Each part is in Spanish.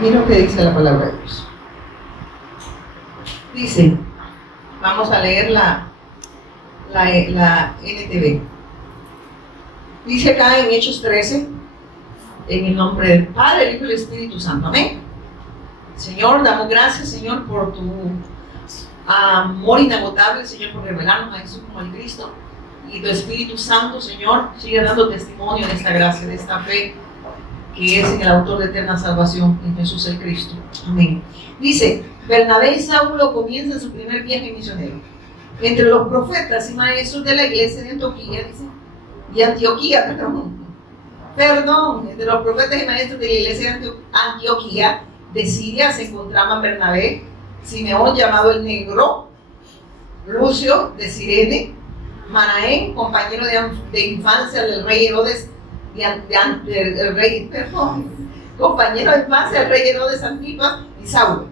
Mira lo que dice la palabra de Dios. Dice, vamos a leer la NTV. Dice acá en Hechos 13, en el nombre del Padre, el Hijo y el Espíritu Santo. Amén. Señor, damos gracias, Señor, por tu amor inagotable, Señor, por revelarnos a Jesús como el Cristo. Y tu Espíritu Santo, Señor, sigue dando testimonio de esta gracia, de esta fe que es en el autor de eterna salvación, en Jesús el Cristo. Amén. Dice, Bernabé y Saulo comienzan su primer viaje misionero. Entre los profetas y maestros de la iglesia de Antioquía, dice, entre los profetas y maestros de la iglesia de Antioquía de Siria se encontraban Bernabé, Simeón llamado el Negro, Lucio de Cirene, Manaén, compañero de infancia del rey Herodes, compañero de infancia del rey Herodes Antipas, y Saulo.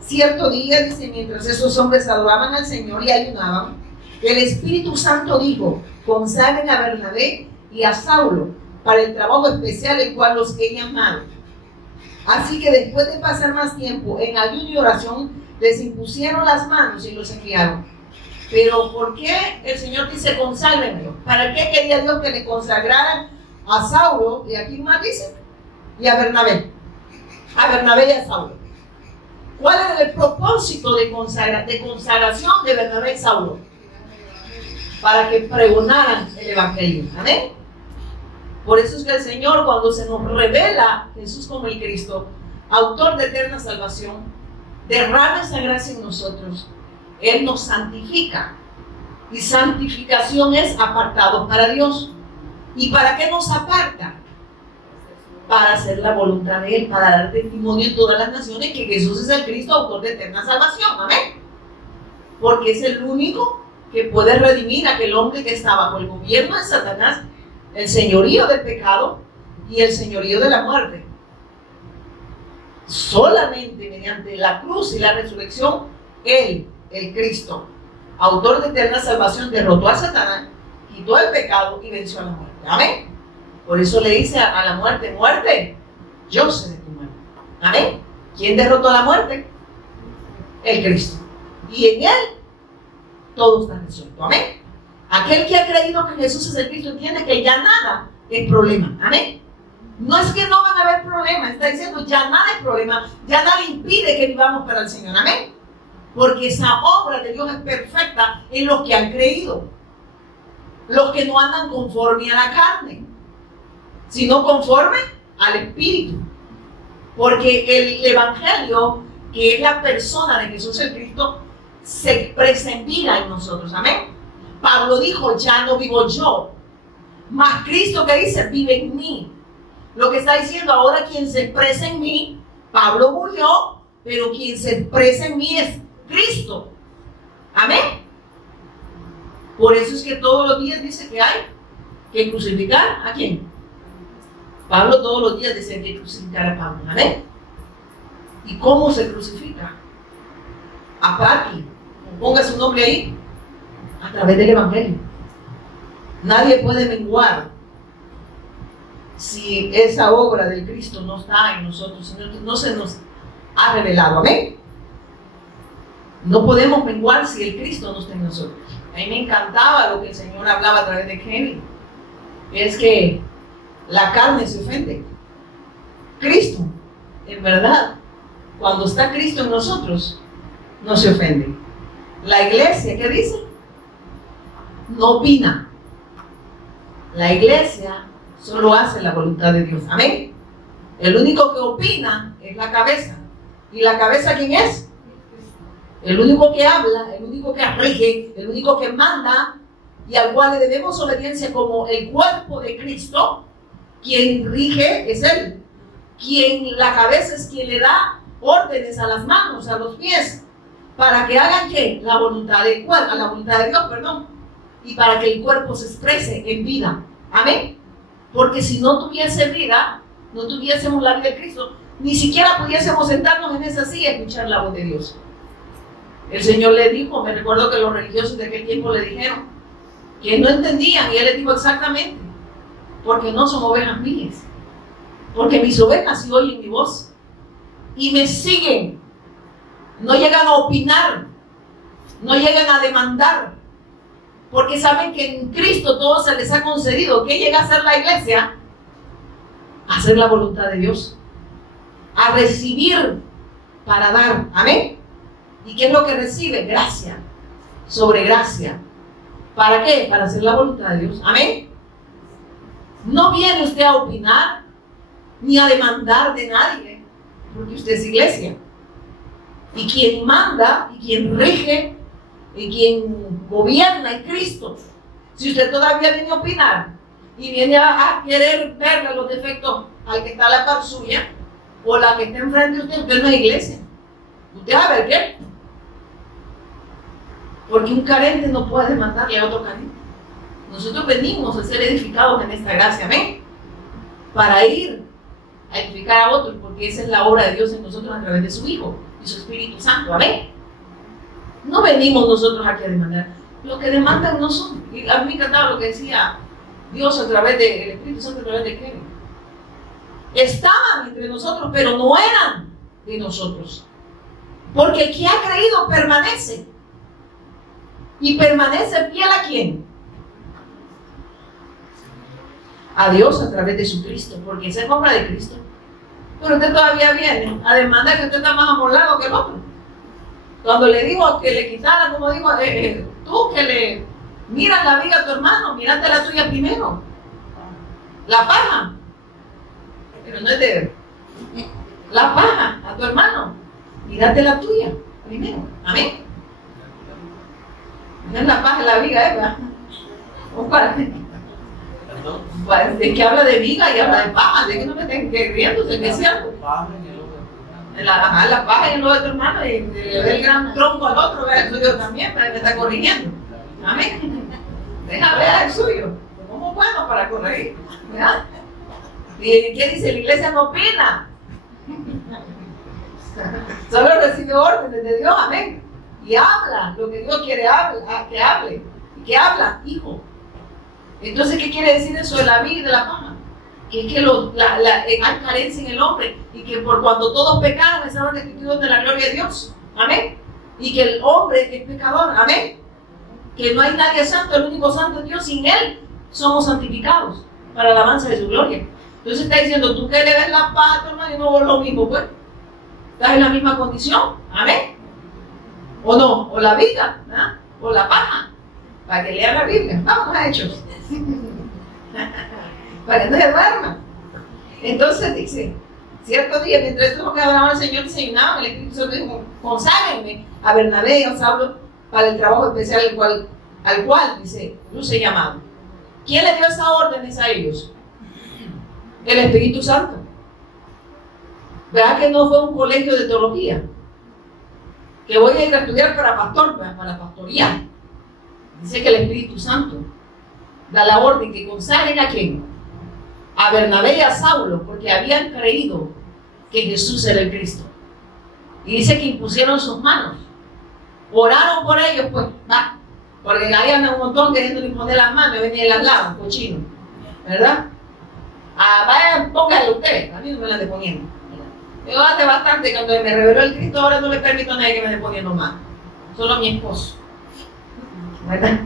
Cierto día, dice, mientras esos hombres adoraban al Señor y ayunaban, el Espíritu Santo dijo, consagren a Bernabé y a Saulo para el trabajo especial el cual los he llamado. Así que después de pasar más tiempo en ayuno y oración, les impusieron las manos y los enviaron. Pero ¿por qué el Señor dice conságrenlo? ¿Para qué quería Dios que le consagraran a Saulo? Y aquí más dice, y a Bernabé. A Bernabé y a Saulo. ¿Cuál era el propósito de consagración de Bernabé y Saulo? Para que pregonaran el Evangelio. ¿Amén? Por eso es que el Señor, cuando se nos revela Jesús como el Cristo, autor de eterna salvación, derrama esa gracia en nosotros. Él nos santifica. Y santificación es apartado para Dios. ¿Y para qué nos aparta? Para hacer la voluntad de Él, para dar testimonio en todas las naciones que Jesús es el Cristo, autor de eterna salvación. Amén. Porque es el único que puede redimir a aquel hombre que está bajo el gobierno de Satanás, el señorío del pecado y el señorío de la muerte. Solamente mediante la cruz y la resurrección, Él, el Cristo, autor de eterna salvación, derrotó a Satanás, quitó el pecado y venció a la muerte. Amén. Por eso le dice a la muerte, muerte, yo sé de tu muerte. Amén. ¿Quién derrotó a la muerte? El Cristo. Y en Él todo está resuelto. Amén. Aquel que ha creído que Jesús es el Cristo entiende que ya nada es problema. Amén. No es que no van a haber problemas, está diciendo ya nada es problema, ya nada impide que vivamos para el Señor. Amén. Porque esa obra de Dios es perfecta en los que han creído. Los que no andan conforme a la carne, sino conforme al Espíritu. Porque el Evangelio, que es la persona de Jesús el Cristo, se expresa en vida en nosotros. Amén. Pablo dijo, ya no vivo yo, mas Cristo, que dice, vive en mí. Lo que está diciendo ahora, quien se expresa en mí, Pablo murió, pero quien se expresa en mí es Cristo. Amén. Por eso es que todos los días dice que hay que crucificar ¿a quién? Pablo todos los días dice que hay que crucificar a Pablo. Amén. ¿Y cómo se crucifica? A Paqui, ponga su nombre ahí, a través del Evangelio. Nadie puede menguar si esa obra del Cristo no está en nosotros, no se nos ha revelado. Amén. No podemos menguar si el Cristo no está en nosotros. A mí me encantaba lo que el Señor hablaba a través de Kevin. Es que la carne se ofende. Cristo, en verdad, cuando está Cristo en nosotros, no se ofende. La iglesia, ¿qué dice? No opina. La iglesia solo hace la voluntad de Dios. Amén. El único que opina es la cabeza. ¿Y la cabeza quién es? El único que habla, el único que rige, el único que manda y al cual le debemos obediencia como el cuerpo de Cristo. Quien rige es Él. La cabeza es quien le da órdenes a las manos, a los pies, para que hagan ¿qué? La voluntad del cuerpo, la voluntad de Dios, perdón. Y para que el cuerpo se exprese en vida. Amén. Porque si no tuviese vida, no tuviésemos la vida de Cristo, ni siquiera pudiésemos sentarnos en esa silla y escuchar la voz de Dios. El Señor le dijo, me recuerdo que los religiosos de aquel tiempo le dijeron que no entendían, y Él les dijo exactamente, porque no son ovejas mías, porque mis ovejas sí oyen mi voz. y me siguen. No llegan a opinar, no llegan a demandar, porque saben que en Cristo todo se les ha concedido. ¿Qué llega a hacer la iglesia? A hacer la voluntad de Dios, a recibir para dar. Amén. ¿Y qué es lo que recibe? Gracia sobre gracia. ¿Para qué? Para hacer la voluntad de Dios. Amén. No viene usted a opinar ni a demandar de nadie, porque usted es iglesia. Y quien manda, y quien rige, y quien gobierna es Cristo. Si usted todavía viene a opinar y viene a querer verle los defectos al que está a la par suya o la que está enfrente de usted, usted no es iglesia. Usted va a ver qué. Porque un carente no puede demandarle a otro carente. Nosotros venimos a ser edificados en esta gracia, amén, para ir a edificar a otros, porque esa es la obra de Dios en nosotros a través de su Hijo y su Espíritu Santo, amén. No venimos nosotros aquí a demandar. Los que demandan no son. Y a mí me encantaba lo que decía Dios a través del Espíritu Santo, a través de Kevin. Estaban entre nosotros, pero no eran de nosotros. Porque el que ha creído permanece. ¿Y permanece fiel a quién? A Dios a través de su Cristo, porque esa es obra de Cristo. Pero usted todavía viene a demandar que usted está más amolado que el otro. Cuando le digo que le quitara, como digo, tú que le miras la viga a tu hermano, mírate la tuya primero. La paja. Pero no es de la paja a tu hermano. Mírate la tuya primero. Amén. No es la paja, la viga, ¿verdad? De que habla de viga y habla de paja, de que no me estén riéndose, que es cierto. La paja y el lobo de tu hermano y le ve el gran tronco al otro, vea el suyo también, me está corrigiendo. Amén. Deja ver el suyo. Somos buenos para corregir. ¿Verdad? ¿Y qué dice? La iglesia no opina. Solo recibe órdenes de Dios, amén. Y habla lo que Dios quiere que hable. ¿Y qué habla? Hijo. Entonces, ¿qué quiere decir eso de la vida y de la paja? Que es que hay carencia en el hombre y que por cuando todos pecaron estaban destituidos de la gloria de Dios. Amén. Y que el hombre es pecador. Amén. Que no hay nadie santo, el único santo es Dios. Sin Él somos santificados para la alabanza de su gloria. Entonces está diciendo, tú que le ves la paja a tu hermano y no vos lo mismo, pues. Estás en la misma condición. Amén. O no, o la viga, ¿verdad? O la paja. Para que lean la Biblia. Vamos a Hechos. Para que no se duerman. Entonces dice, cierto día, mientras estuvo que adoraban al Señor, desayunaban, el Espíritu Santo dijo, conságrenme a Bernabé y a Saulo para el trabajo especial al cual, dice, los he llamado. ¿Quién le dio esas órdenes a ellos? El Espíritu Santo. ¿Verdad que no fue un colegio de teología? Que voy a ir a estudiar para pastor, para pastorear. Dice que el Espíritu Santo da la orden que consagren a quién, a Bernabé y a Saulo, porque habían creído que Jesús era el Cristo. Y dice que impusieron sus manos, oraron por ellos, pues, va, porque habían un montón queriendo imponer las manos y venían las lavas, cochinos, ¿verdad? Vayan, póngale usted, a mí no me la ande poniendo. Yo hace bastante, cuando me reveló el Cristo, ahora no le permito a nadie que me esté poniendo más, solo a mi esposo, ¿verdad?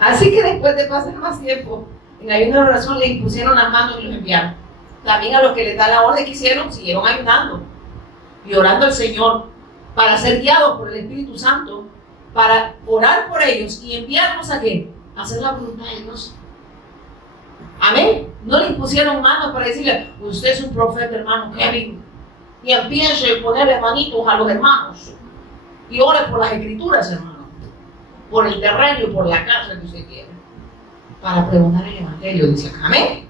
Así que después de pasar más tiempo en ayuno de oración, le impusieron las manos y los enviaron. También a los que les da la orden que hicieron, siguieron ayunando y orando al Señor para ser guiados por el Espíritu Santo, para orar por ellos y enviarlos a qué, a hacer la voluntad de Dios. Amén. No le impusieron manos para decirle, usted es un profeta, hermano Kevin, y empiece a ponerle manitos a los hermanos y ore por las escrituras, hermano, por el terreno y por la casa que usted quiere, para pregonar el evangelio. Dice, amén.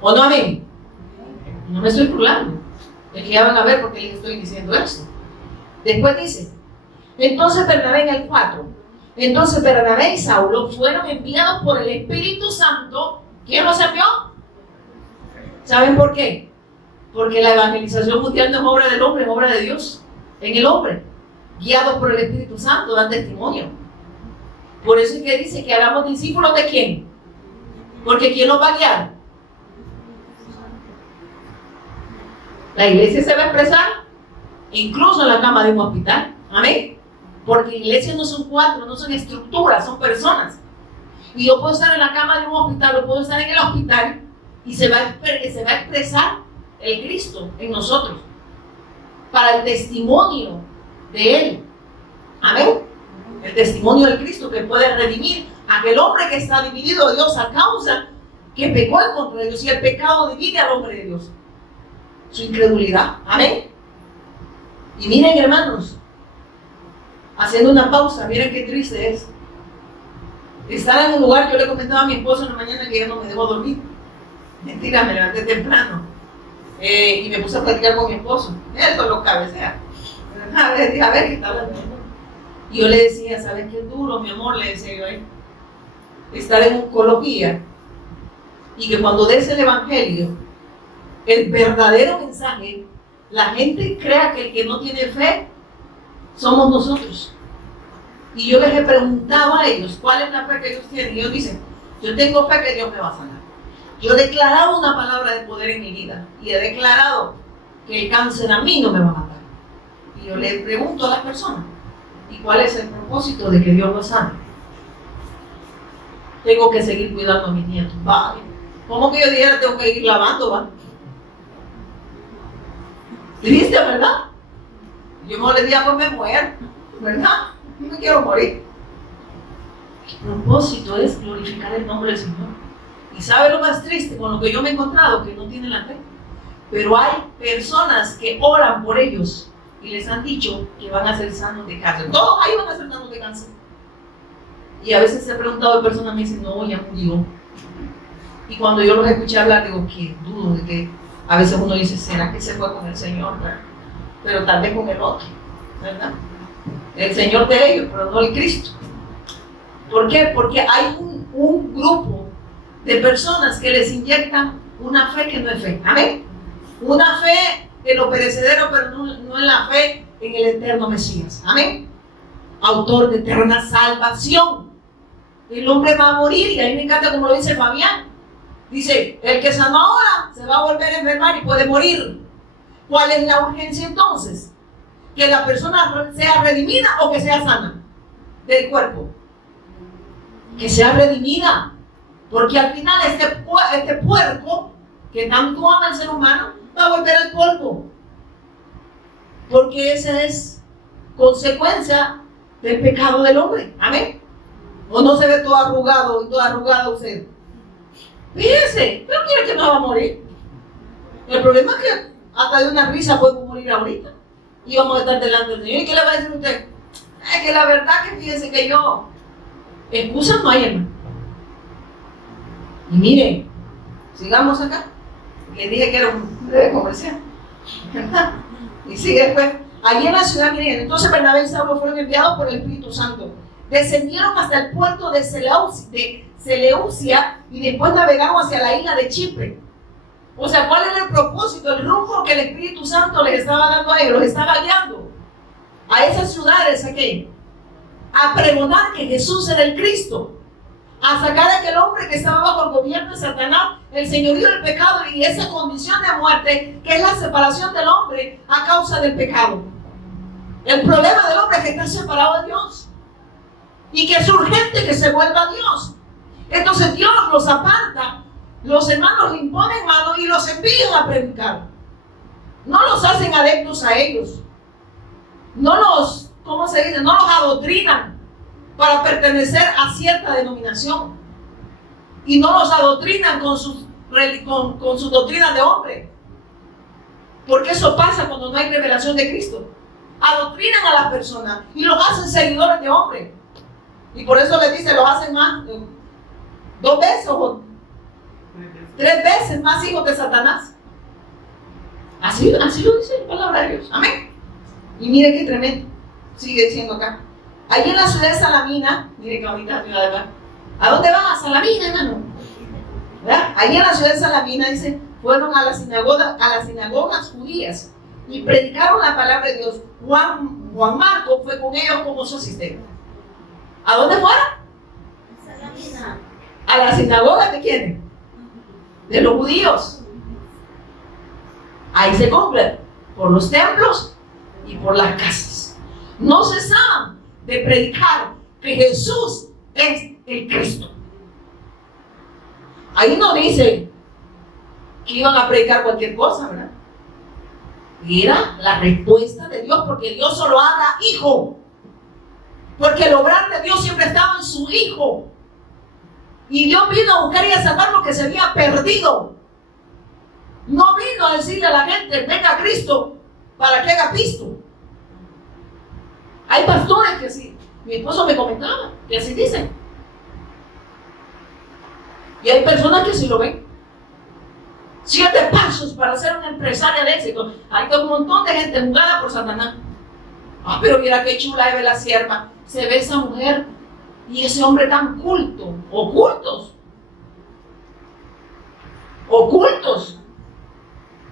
¿O no amén? No me estoy burlando, es que ya van a ver por qué les estoy diciendo esto. Después dice, entonces Bernabé en el 4, entonces Bernabé y Saulo fueron enviados por el Espíritu Santo. ¿Quién los envió? ¿Saben por qué? Porque la evangelización mundial no es obra del hombre, es obra de Dios en el hombre. Guiados por el Espíritu Santo, dan testimonio. Por eso es que dice que hagamos discípulos de quién. Porque ¿quién los va a guiar? La iglesia se va a expresar incluso en la cama de un hospital. Amén. Porque iglesias no son cuatro, no son estructuras, son personas. Y yo puedo estar en la cama de un hospital, o puedo estar en el hospital, y se va a expresar el Cristo en nosotros para el testimonio de Él. Amén. El testimonio del Cristo que puede redimir a aquel hombre que está dividido de Dios a causa que pecó en contra de Dios, y el pecado divide al hombre de Dios. Su incredulidad. Amén. Y miren, hermanos, haciendo una pausa, miren qué triste es estar en un lugar. Yo le comentaba a mi esposo en la mañana que yo no me debo dormir. Mentira, me levanté temprano y me puse a platicar con mi esposo. Él lo cabecea. A ver qué está hablando. Y yo le decía, ¿sabes qué duro, mi amor? Le decía yo a él, estar en oncología y que cuando des el evangelio, el verdadero mensaje, la gente crea que el que no tiene fe somos nosotros. Y yo les he preguntado a ellos cuál es la fe que ellos tienen, y ellos dicen, yo tengo fe que Dios me va a sanar. Yo he declarado una palabra de poder en mi vida y he declarado que el cáncer a mí no me va a matar. Y yo le pregunto a las personas, ¿y cuál es el propósito de que Dios lo sane? Tengo que seguir cuidando a mis nietos. Vale. ¿Cómo que yo dijera tengo que ir lavando? ¿Va? Triste, ¿verdad? Yo me le diría, pues me muero, ¿verdad? No me quiero morir. El propósito es glorificar el nombre del Señor. Y ¿sabe lo más triste con lo que yo me he encontrado? Que no tienen la fe. Pero hay personas que oran por ellos y les han dicho que van a ser sanos de cáncer. Todos ahí van a ser sanos de cáncer. Y a veces he preguntado a personas, me dicen, no, ya murió. Y cuando yo los escuché hablar, digo, que dudo de que a veces uno dice, ¿será que se fue con el Señor? Pero tal vez con el otro, ¿verdad? El Señor de ellos, pero no el Cristo. ¿Por qué? Porque hay un grupo de personas que les inyectan una fe que no es fe. ¿Amén? Una fe en lo perecedero, pero no en la fe en el eterno Mesías. ¿Amén? Autor de eterna salvación. El hombre va a morir, y a mí me encanta como lo dice Fabián. Dice, el que sanó ahora se va a volver a enfermar y puede morir. ¿Cuál es la urgencia entonces? Que la persona sea redimida o que sea sana del cuerpo. Que sea redimida. Porque al final este puerco que tanto ama el ser humano va a volver al polvo. Porque esa es consecuencia del pecado del hombre. Amén. ¿O no se ve todo arrugado y toda arrugada usted? Fíjese, ¿pero quiere que me va a morir? El problema es que hasta de una risa podemos morir ahorita. Y vamos a estar delante del Señor. ¿Y qué le va a decir usted? Es que la verdad que fíjese que yo... Excusas no hay, hermano. Y miren, sigamos acá. Les dije que era un breve comercial. ¿Verdad? Y sigue después. Allí en la ciudad, miren, entonces Bernabé y Saulo fueron enviados por el Espíritu Santo. Descendieron hasta el puerto de Seleucia y después navegaron hacia la isla de Chipre. O sea, ¿cuál era el propósito? El rumbo que el Espíritu Santo les estaba dando a ellos, los estaba guiando a esas ciudades aquí, a pregonar que Jesús era el Cristo, a sacar a aquel hombre que estaba bajo el gobierno de Satanás, el señorío del pecado y esa condición de muerte que es la separación del hombre a causa del pecado. El problema del hombre es que está separado de Dios y que es urgente que se vuelva a Dios. Entonces Dios los aparta, los hermanos le imponen mano y los envían a predicar. No los hacen adeptos a ellos, no los, ¿cómo se dice? No los adoctrinan para pertenecer a cierta denominación, y no los adoctrinan con sus doctrinas de hombre, porque eso pasa cuando no hay revelación de Cristo. Adoctrinan a las personas y los hacen seguidores de hombre, y por eso les dice, los hacen más, 2 veces o 3 veces más hijos de Satanás. Así lo dice la palabra de Dios. Amén. Y mire qué tremendo. Sigue diciendo acá. Allí en la ciudad de Salamina, mire que ahorita la ciudad de Bar. ¿A dónde van? A Salamina, hermano. ¿Verdad? Allí en la ciudad de Salamina, dice, fueron a las sinagogas judías y predicaron la palabra de Dios. Juan Marco fue con ellos como su asistente. ¿A dónde fueron? Salamina. ¿A la sinagoga de quiénes? De los judíos. Ahí se cumple por los templos y por las casas. No cesaban de predicar que Jesús es el Cristo. Ahí no dice que iban a predicar cualquier cosa, ¿verdad? Era la respuesta de Dios, porque Dios solo habla hijo. Porque el obrar de Dios siempre estaba en su Hijo. Y Dios vino a buscar y a salvar lo que se había perdido. No vino a decirle a la gente, venga a Cristo para que haga pisto. Hay pastores que sí. Mi esposo me comentaba que así dicen. Y hay personas que sí lo ven. 7 pasos para ser una empresaria de éxito. Hay un montón de gente jugada por Satanás. Pero mira qué chula es la sierva. Se ve esa mujer y ese hombre tan culto. Ocultos.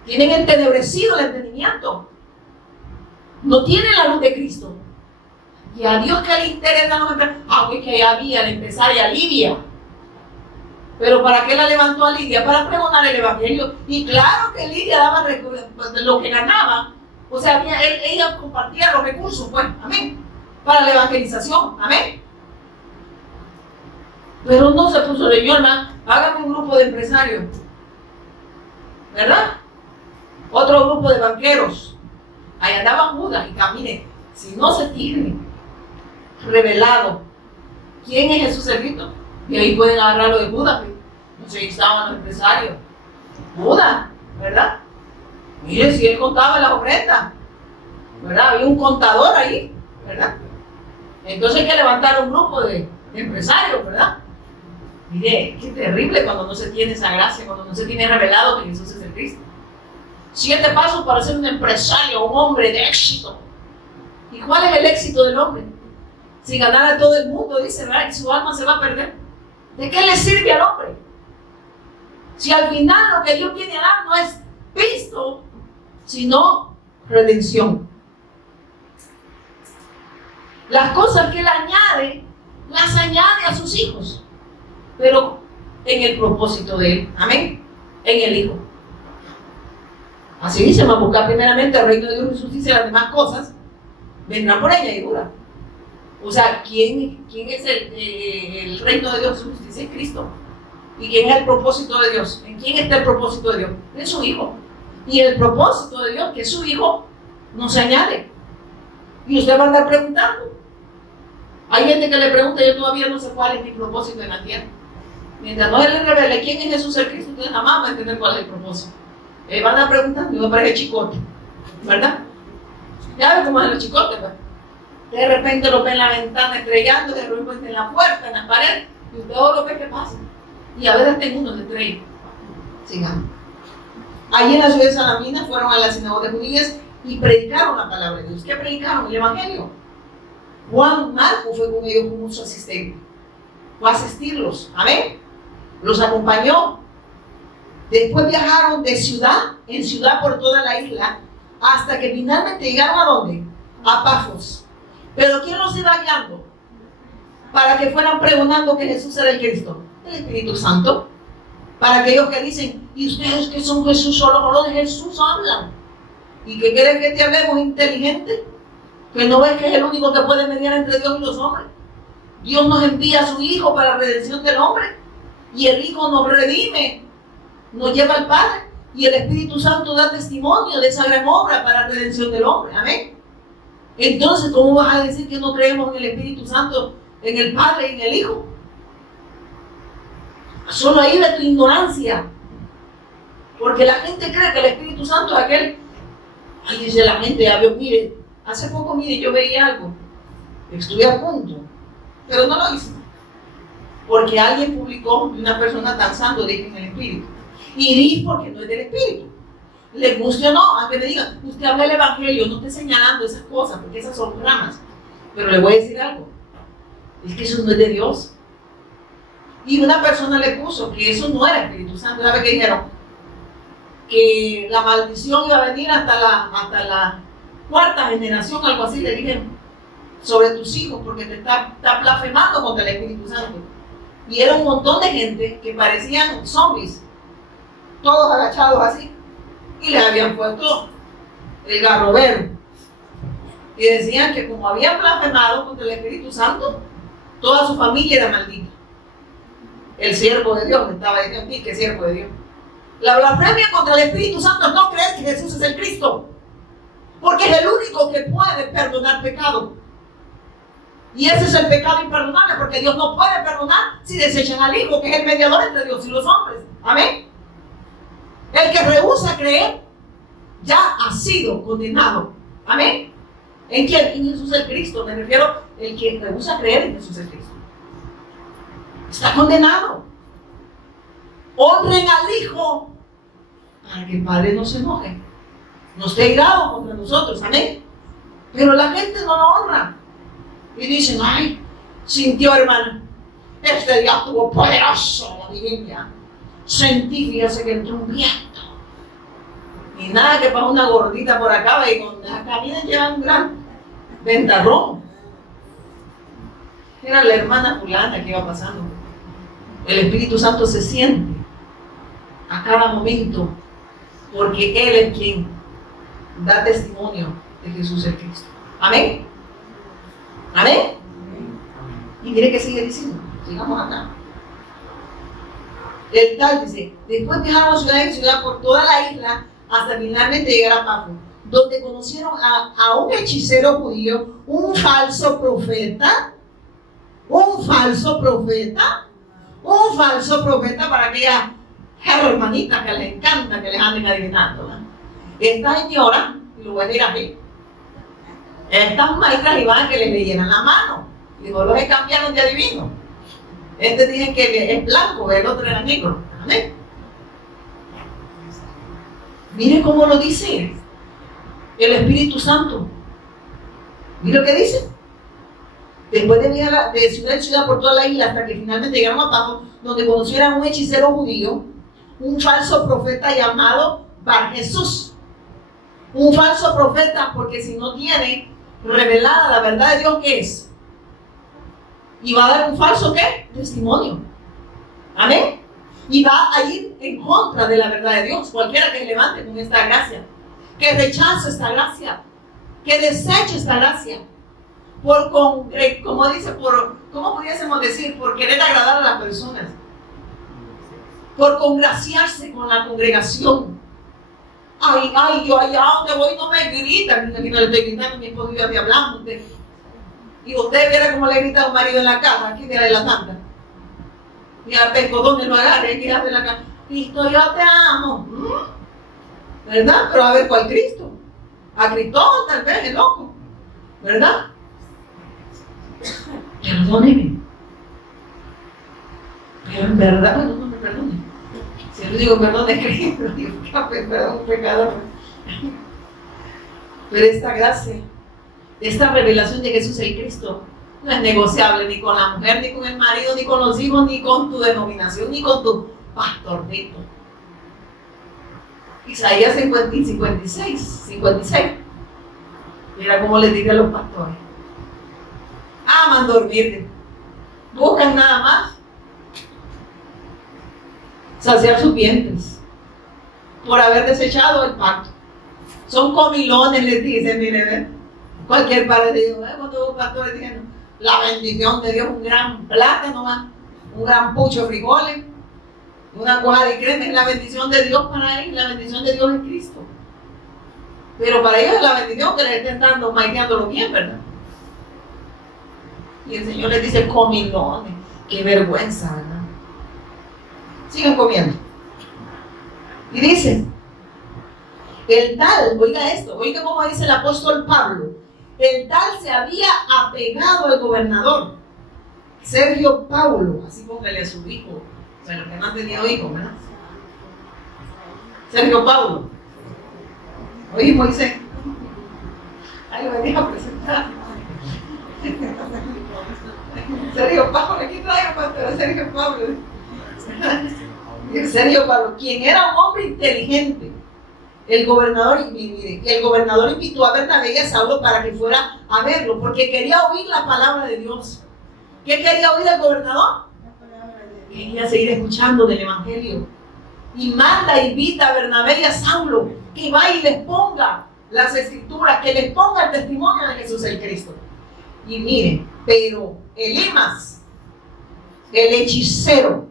Tienen entenebrecido el entendimiento. No tienen la luz de Cristo. Y a Dios que le interesa no me... pues que había la empresaria Lidia. Pero ¿para qué la levantó a Lidia? Para pregonar el evangelio. Y claro que Lidia daba lo que ganaba. O sea, ella compartía los recursos, pues, amén, para la evangelización, amén. Pero no se puso de hermano, hágame un grupo de empresarios, ¿verdad? Otro grupo de banqueros. Ahí andaban Judas y camine. Si no se tiene revelado quién es Jesús el Cristo, y ahí pueden agarrarlo de Judas, pues. No sé, estaban los empresarios. Judas, ¿verdad? Mire, si él contaba las ofrendas, ¿verdad? Había un contador ahí, ¿verdad? Entonces hay que levantar un grupo de empresarios, ¿verdad? Mire, qué terrible cuando no se tiene esa gracia, cuando no se tiene revelado que Jesús es el Cristo. 7 pasos para ser un empresario, un hombre de éxito. ¿Y cuál es el éxito del hombre? Si ganara a todo el mundo, dice, ¿verdad? Que su alma se va a perder. ¿De qué le sirve al hombre? Si al final lo que Dios viene a dar no es Cristo, sino redención. Las cosas que Él añade, las añade a sus hijos, pero en el propósito de Él, amén, en el Hijo. Así dice, vamos a buscar primeramente el reino de Dios y su justicia, y las demás cosas vendrán por añadidura. O sea, ¿quién es el reino de Dios y su justicia? Es Cristo. ¿Y quién es el propósito de Dios? ¿En quién está el propósito de Dios? En su Hijo. Y el propósito de Dios, que es su Hijo, no se añade. Y usted va a andar preguntando. Hay gente que le pregunta, yo todavía no sé cuál es mi propósito en la tierra. Mientras no le revele quién es Jesús el Cristo, usted jamás va a entender cuál es el propósito. Van a andar preguntando, y va a parecer chicote, ¿verdad? Ya ves cómo es los chicotes, pues. De repente lo ve en la ventana estrellando, de repente en la puerta, en la pared, y usted lo ve que pasa. Y a veces tengo uno de estrella. Sigamos. Allí en la ciudad de Salamina fueron a la sinagoga de judías y predicaron la palabra de Dios. ¿Qué predicaron? El evangelio. Juan Marco fue con ellos como su asistente. Fue a asistirlos. Amén. Los acompañó. Después viajaron de ciudad en ciudad por toda la isla hasta que finalmente llegaron ¿a dónde? A Pafos. Pero ¿quién los iba guiando? Para que fueran pregonando que Jesús era el Cristo. El Espíritu Santo. Para aquellos que dicen, ¿y ustedes que son Jesús? Solo de Jesús hablan. ¿Y que quieren que te hablemos inteligente? Que no ves que es el único que puede mediar entre Dios y los hombres. Dios nos envía a su Hijo para la redención del hombre. Y el Hijo nos redime, nos lleva al Padre. Y el Espíritu Santo da testimonio de esa gran obra para la redención del hombre. Amén. Entonces, ¿cómo vas a decir que no creemos en el Espíritu Santo, en el Padre y en el Hijo? Solo ahí de tu ignorancia. Porque la gente cree que el Espíritu Santo es aquel. Ay, dice la gente, ya vio, mire, hace poco, mire, yo veía algo. Estuve a punto, pero no lo hice. Porque alguien publicó una persona danzando en el Espíritu. Y di porque no es del Espíritu. Le guste o no, aunque me digan, usted habla el Evangelio, no esté señalando esas cosas, porque esas son ramas. Pero le voy a decir algo. Es que eso no es de Dios. Y una persona le puso que eso no era Espíritu Santo. ¿Sabe qué dijeron? Que la maldición iba a venir hasta la 4ª generación, algo así, le dijeron, sobre tus hijos, porque te está blasfemando contra el Espíritu Santo. Y era un montón de gente que parecían zombies, todos agachados así, y les habían puesto el garrobero, Y decían que como habían blasfemado contra el Espíritu Santo, toda su familia era maldita. El siervo de Dios, estaba diciendo aquí que siervo de Dios. La blasfemia contra el Espíritu Santo es no creer que Jesús es el Cristo, porque es el único que puede perdonar pecado. Y ese es el pecado imperdonable, porque Dios no puede perdonar si desechan al Hijo, que es el mediador entre Dios y los hombres. Amén. El que rehúsa creer ya ha sido condenado. Amén. ¿En quién? En Jesús el Cristo. Me refiero el que rehúsa creer en Jesús el Cristo. Está condenado. Honren al Hijo para que el Padre no se enoje, no esté irado contra nosotros. Amén. Pero la gente no lo honra. Y dicen, ay, sintió, hermana, este día estuvo poderoso la vigilia. Sentí, fíjese que entró un viento. Y nada que para una gordita por acá, y con las caminas llevan un gran ventarrón. Era la hermana fulana que iba pasando. El Espíritu Santo se siente a cada momento, porque Él es quien da testimonio de Jesús el Cristo. Amén. Amén. Y mire que sigue diciendo. Sigamos acá. El tal dice: después viajaron de ciudad en ciudad por toda la isla hasta finalmente llegar a Pafos, donde conocieron a un hechicero judío, un falso profeta para aquellas hermanitas que les encanta que les anden adivinando, ¿no? Esta señora, y lo voy a decir aquí, estas maestras iban a que les leyeran la mano, y después los cambiaron de adivino. Dicen que es blanco, el otro era negro. ¿Amén? Mire cómo lo dice el Espíritu Santo. Mire lo que dice. Después de viajar de ciudad en ciudad por toda la isla hasta que finalmente llegaron a Pafos, donde conocieron a un hechicero judío, un falso profeta llamado Bar Jesús. Un falso profeta, porque si no tiene revelada la verdad de Dios, ¿qué es? Y va a dar un falso ¿qué? Testimonio. Amén. Y va a ir en contra de la verdad de Dios. Cualquiera que se levante con esta gracia, que rechace esta gracia, que deseche esta gracia, ¿cómo pudiésemos decir? Por querer agradar a las personas, por congraciarse con la congregación. Ay, yo allá donde voy no me gritan. Aquí no le estoy gritando, mi esposo y yo estoy hablando. Y usted viera cómo le grita a un marido en la casa, aquí de la santa. Y a pescodón lo agarre, que hace la casa. Cristo, yo te amo. ¿Verdad? Pero a ver, ¿cuál Cristo? A Cristo tal vez, el loco. ¿Verdad? Perdóneme. Pero en verdad, bueno, no me perdone. Si yo le digo perdón es Cristo, digo, perdón, un pecador. Pero esta gracia, esta revelación de Jesús el Cristo, no es negociable ni con la mujer, ni con el marido, ni con los hijos, ni con tu denominación, ni con tu pastorcito. Isaías 56. Mira cómo le dice a los pastores: aman dormir, buscan nada más saciar sus vientres por haber desechado el pacto. Son comilones, les dicen, mire, ¿ven? Cualquier padre dijo, cuando los pastores dicen la bendición de Dios, un gran plátano más, un gran pucho de frijoles, una cuaja de crema, es la bendición de Dios para ellos, la bendición de Dios es Cristo. Pero para ellos es la bendición que les estén dando, maiteándolo bien, ¿verdad? Y el Señor les dice comilones, qué vergüenza, ¿verdad? Sigan comiendo. Y dice, el tal, oiga esto, oiga cómo dice el apóstol Pablo, el tal se había apegado al gobernador Sergio Paulo, así póngale a su hijo, o sea, que no ha tenido hijos, ¿verdad? Sergio Paulo. Oye, Moisés, ahí lo venía a presentar. Sergio Paulo, aquí traigo pastor Sergio Paulo. Sergio Paulo, quien era un hombre inteligente. El gobernador invitó a Bernabé y a Saulo para que fuera a verlo, porque quería oír la palabra de Dios. ¿Qué quería oír el gobernador? Quería seguir escuchando del evangelio. Y invita a Bernabé y a Saulo que vaya y les ponga las escrituras, que les ponga el testimonio de Jesús el Cristo. Y miren, pero Elimas, el hechicero,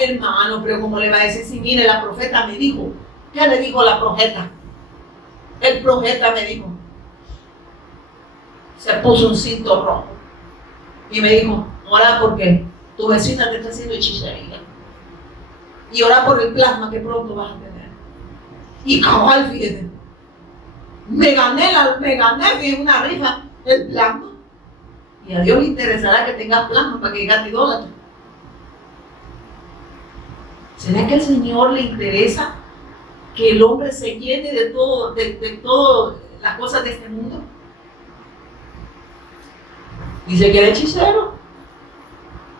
hermano, pero ¿cómo le va a decir si mire, la profeta me dijo? ¿Qué le dijo la profeta? El profeta me dijo. Se puso un cinto rojo y me dijo, ora porque tu vecina te está haciendo hechicería. Y ora por el plasma que pronto vas a tener. Y cabal, fíjate, me gané fíjate, una rifa, el plasma. Y a Dios le interesará que tengas plasma para que digas idólatra. ¿Será que al Señor le interesa que el hombre se llene de todo las cosas de este mundo? Dice que era hechicero.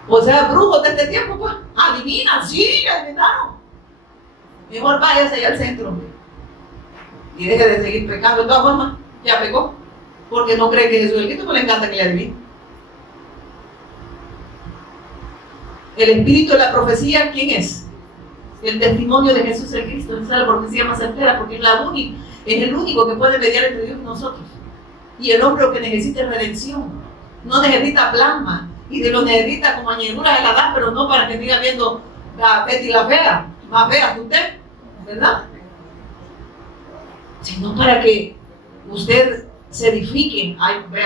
O sea, brujos de este tiempo, pues, adivinan, sí, adivinaron. Mejor váyase allá al centro y deje de seguir pecando. De todas formas, ya pecó, porque no cree que Jesús es el Cristo, pues le encanta que le adivine. El espíritu de la profecía, ¿quién es? El testimonio de Jesús el Cristo. Esa es la profecía más certera, porque es el único que puede mediar entre Dios y nosotros. Y el hombre que necesita redención, no necesita plasma, y de lo necesita como añadiduras de la edad, pero no para que siga viendo la Betty la fea, más fea que usted, ¿verdad? Sino para que usted se edifique,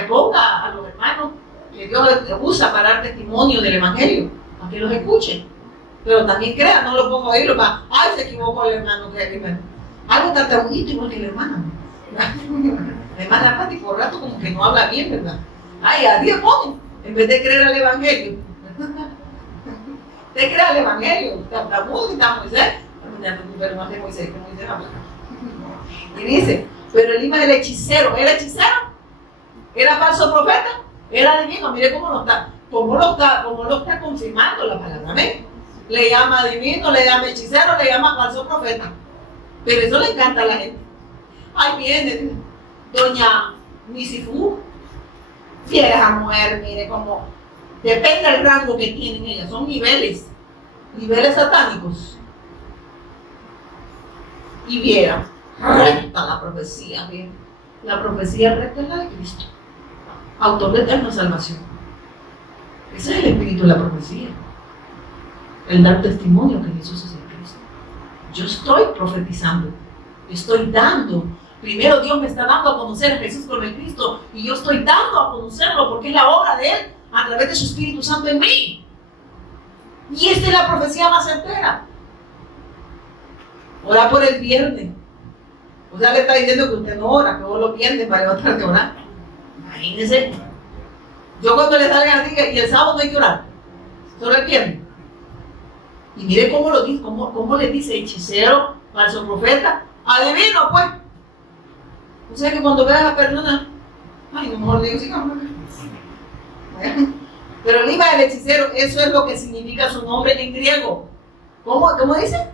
ponga a los hermanos que Dios usa para dar testimonio del Evangelio, para que los escuchen. Pero también crea, no lo pongo a oírlo para, ay, se equivocó el hermano, algo tan bonito igual que el hermano. La hermana Pati por rato como que no habla bien, ¿verdad? Ay, a Dios pone, en vez de creer al Evangelio. Usted crea al Evangelio, está mudo y está Moisés, pero no es Moisés, que Moisés habla. Y dice, pero Elimas era hechicero, ¿era hechicero? ¿Era falso profeta? ¿Era divino? Mire cómo lo está confirmando la palabra, ¿ven? Le llama divino, le llama hechicero, le llama falso profeta. Pero eso le encanta a la gente. Ahí viene doña Nisifú, vieja mujer, mire cómo, depende del rango que tienen ellas, son niveles satánicos. Y viera, recta la profecía, bien. La profecía recta es la de Cristo, autor de eterna salvación. Ese es el espíritu de la profecía. El dar testimonio que Jesús es el Cristo. Yo estoy profetizando, estoy dando. Primero Dios me está dando a conocer a Jesús como el Cristo y yo estoy dando a conocerlo porque es la obra de Él a través de su Espíritu Santo en mí. Y esta es la profecía más certera. Ora por el viernes. O sea, le está diciendo que usted no ora, que vos los viernes para levantarte a orar. Imagínense. Yo cuando le salga diga, y el sábado no hay que orar, solo el viernes. Y mire cómo lo dice, cómo le dice hechicero, falso profeta, adivino pues. O sea que cuando veas a la persona, ay, no mejor digo, sigamos. Pero Elimas el hechicero, eso es lo que significa su nombre en griego. ¿Cómo dice?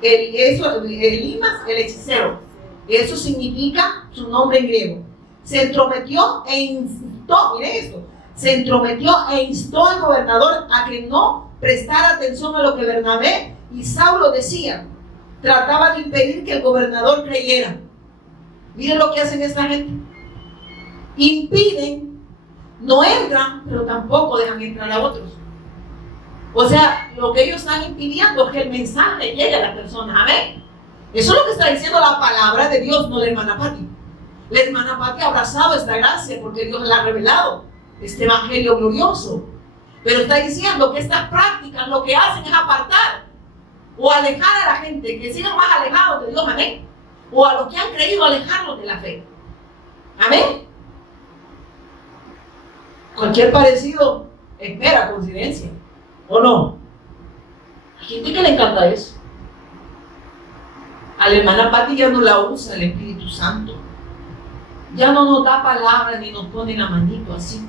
Elimas el hechicero, eso significa su nombre en griego. Se entrometió e instó, miren esto, se entrometió e instó al gobernador a que no prestara atención a lo que Bernabé y Saulo decían. Trataba de impedir que el gobernador creyera. Miren lo que hacen esta gente. Impiden, no entran, pero tampoco dejan entrar a otros. O sea, lo que ellos están impidiendo es que el mensaje llegue a las personas. Amén. Eso es lo que está diciendo la palabra de Dios, no la hermana Pati. La hermana Pati ha abrazado esta gracia porque Dios la ha revelado, este evangelio glorioso. Pero está diciendo que estas prácticas lo que hacen es apartar o alejar a la gente, que sigan más alejados de Dios. Amén. O a los que han creído alejarlos de la fe. Amén. Cualquier parecido es mera coincidencia. ¿O no? Hay gente que le encanta eso. A la hermana Pati ya no la usa el Espíritu Santo. Ya no nos da palabras ni nos pone la manito así.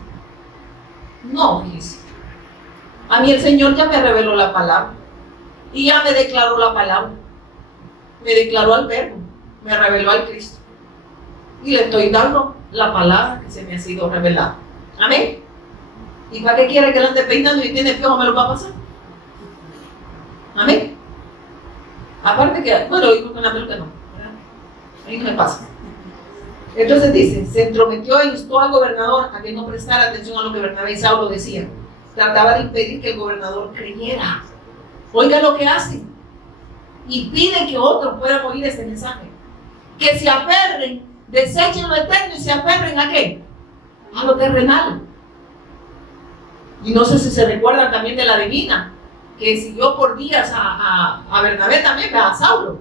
No, fíjese. A mí el Señor ya me reveló la palabra. Y ya me declaró la palabra. Me declaró al Verbo. Me reveló al Cristo. Y le estoy dando la palabra que se me ha sido revelada. Amén. ¿Y para qué quiere que la ande peinando y tiene piojo? ¿Me lo va a pasar? Amén. Aparte que, bueno, digo que una peluca no, ¿verdad? A mí no me pasa. Entonces dice, se entrometió e instó al gobernador a que no prestara atención a lo que Bernabé y Saulo decían. Trataba de impedir que el gobernador creyera. Oiga lo que hace. Y pide que otros puedan oír ese mensaje. Que se aferren, desechen lo eterno y se aferren ¿a qué? A lo terrenal. Y no sé si se recuerdan también de la divina, que siguió por días a Bernabé también, a Saulo.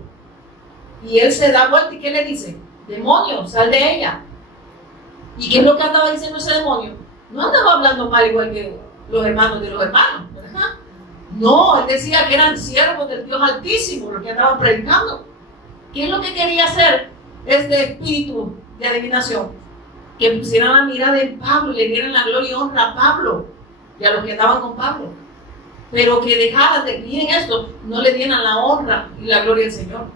Y él se da vuelta y ¿qué le dice? Demonio, sal de ella. ¿Y qué es lo que andaba diciendo ese demonio? No andaba hablando mal igual que los hermanos de los hermanos, ¿verdad? No, él decía que eran siervos del Dios Altísimo los que andaban predicando. ¿Qué es lo que quería hacer este espíritu de adivinación? Que pusieran la mirada en Pablo y le dieran la gloria y honra a Pablo y a los que andaban con Pablo. Pero que dejaran de que en esto no le dieran la honra y la gloria al Señor.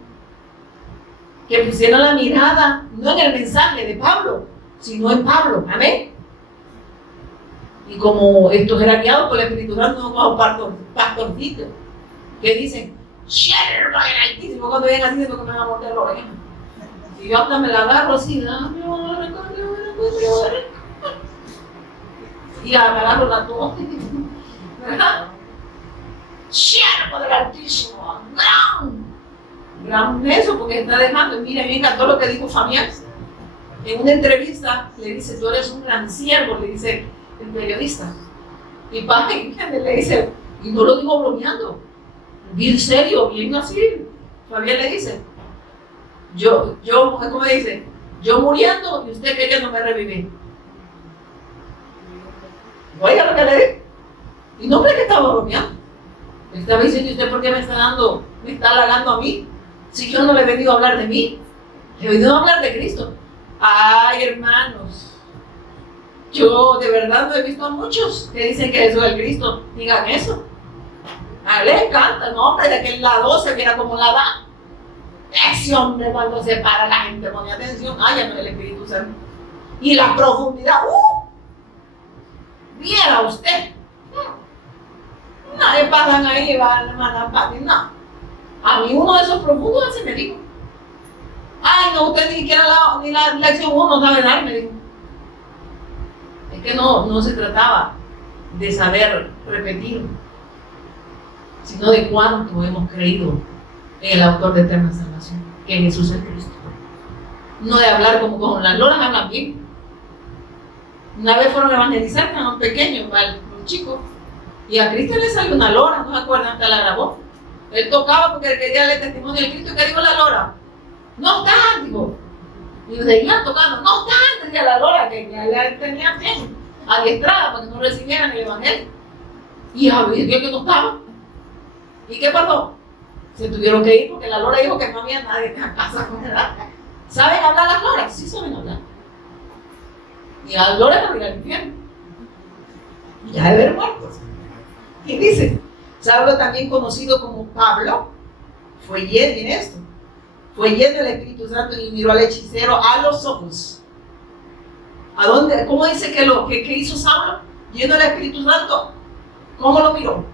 Que pusieran la mirada no en el mensaje de Pablo, sino en Pablo. Amén. Y como estos heraqueados por el Espíritu Santo, como pastorcitos que dicen, sierva del Altísimo, cuando vienen así, porque me van a morder la oreja. Y yo hasta me la agarro así, y agarro la tos, ¿verdad? Siervo del Altísimo, gran eso, porque está dejando. Y mire, me encantó lo que dijo Fabián. En una entrevista le dice, tú eres un gran siervo, le dice el periodista. Y Papi le dice, y no lo digo bromeando, bien serio, bien así. Fabián le dice, yo, ¿cómo dice? Yo muriendo y usted queriéndome revivir. Oiga lo que le digo. Y no cree que estaba bromeando. Le estaba diciendo, ¿y usted por qué me está halagando a mí? Si yo no le he venido a hablar de mí, le he venido a hablar de Cristo. Ay, hermanos, yo de verdad no he visto a muchos que dicen que Jesús es el Cristo. Digan eso. A él les encanta, no, hombre, de aquel lado se mira como la da. Ese hombre cuando se para la gente pone atención. Ay, ya no es el Espíritu Santo. Y la profundidad, viera usted. Nadie pasan ahí y van a mandar para ti, no. A mí uno de esos profundos así me dijo. Ay, no, usted ni siquiera ni la lección 1 sabe dar, me dijo. Es que no se trataba de saber repetir, sino de cuánto hemos creído en el autor de eterna salvación, que es Jesús el Cristo. No de hablar como con las loras hablan bien. Una vez fueron a evangelizar, estaban pequeños, un chico, y a Cristo le salió una lora, ¿no se acuerdan? Hasta la grabó. Él tocaba porque quería darle testimonio de Cristo. ¿Y qué dijo la lora? No están, dijo. Y seguían tocando, no están, decía la lora, que ya la tenían bien adiestrada para que no recibieran el evangelio. Y había que no estaba. ¿Y qué pasó? Se tuvieron que ir porque la lora dijo que no había nadie en la casa con edad. ¿Saben hablar las loras? Sí saben hablar. Y a las loras no ir al infierno. Ya de ver muertos. Y dice, Saulo, también conocido como Pablo, fue lleno en esto. Fue lleno del Espíritu Santo y miró al hechicero a los ojos. ¿A dónde? ¿Cómo dice que hizo Saulo? Lleno del Espíritu Santo. ¿Cómo lo miró?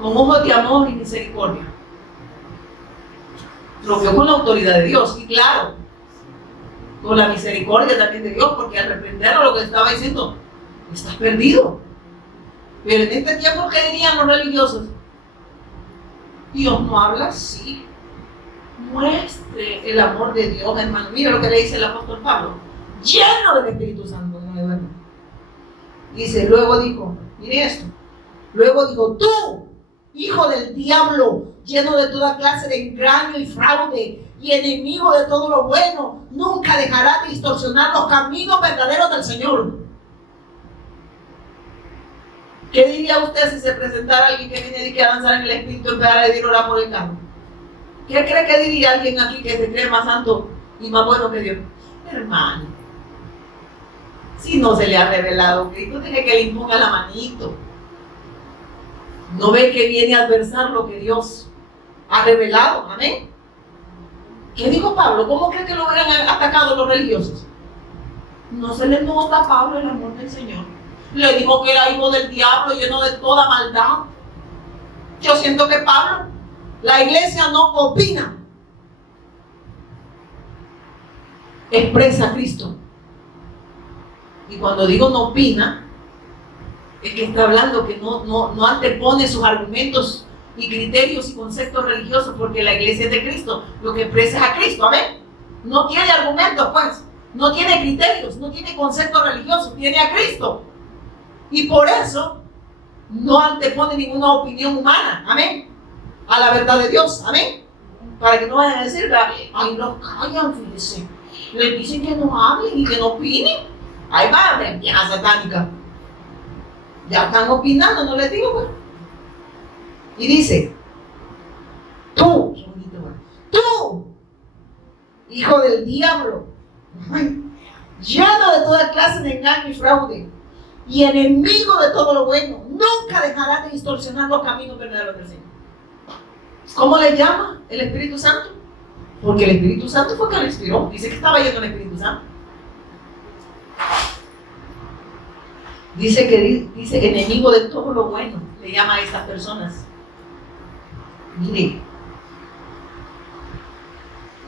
Con ojos de amor y misericordia. Lo vio con la autoridad de Dios. Y claro, con la misericordia también de Dios, porque al reprenderlo lo que estaba diciendo, estás perdido. Pero en este tiempo, ¿qué dirían los religiosos? Dios no habla así. Muestre el amor de Dios, hermano. Mira lo que le dice el apóstol Pablo, lleno del Espíritu Santo. Dice, luego dijo, mire esto, luego dijo, tú, hijo del diablo, lleno de toda clase de engaño y fraude y enemigo de todo lo bueno, nunca dejará de distorsionar los caminos verdaderos del Señor. ¿Qué diría usted si se presentara alguien que viene y a avanzar en el Espíritu en vez de decir orar por el carro? ¿Qué cree que diría alguien aquí que se cree más santo y más bueno que Dios? Hermano, si no se le ha revelado Cristo, tiene que le imponga la manito. ¿No ve que viene a adversar lo que Dios ha revelado? Amén. ¿Qué dijo Pablo? ¿Cómo cree que lo hubieran atacado los religiosos? No se le nota a Pablo el amor del Señor. Le dijo que era hijo del diablo, lleno de toda maldad. Yo siento que Pablo, la iglesia no opina. expresa a Cristo. Y cuando digo no opina, es que está hablando que no antepone sus argumentos y criterios y conceptos religiosos, porque la iglesia es de Cristo, lo que expresa es a Cristo, amén. No tiene argumentos, pues, no tiene criterios, no tiene conceptos religiosos, tiene a Cristo. Y por eso no antepone ninguna opinión humana, amén, a la verdad de Dios, amén. Para que no vayan a decir, ay, no callan, fíjense, les dicen que no hablen y que no opinen. Ahí va, vieja satánica. Ya están opinando, no les digo, pues. Y dice, tú, hijo del diablo, lleno de toda clase de engaño y fraude, y enemigo de todo lo bueno, nunca dejará de distorsionar los caminos verdaderos del Señor. ¿Cómo le llama el Espíritu Santo? Porque el Espíritu Santo fue quien lo inspiró. Dice que estaba lleno del Espíritu Santo. Dice enemigo de todo lo bueno, le llama a estas personas. Mire,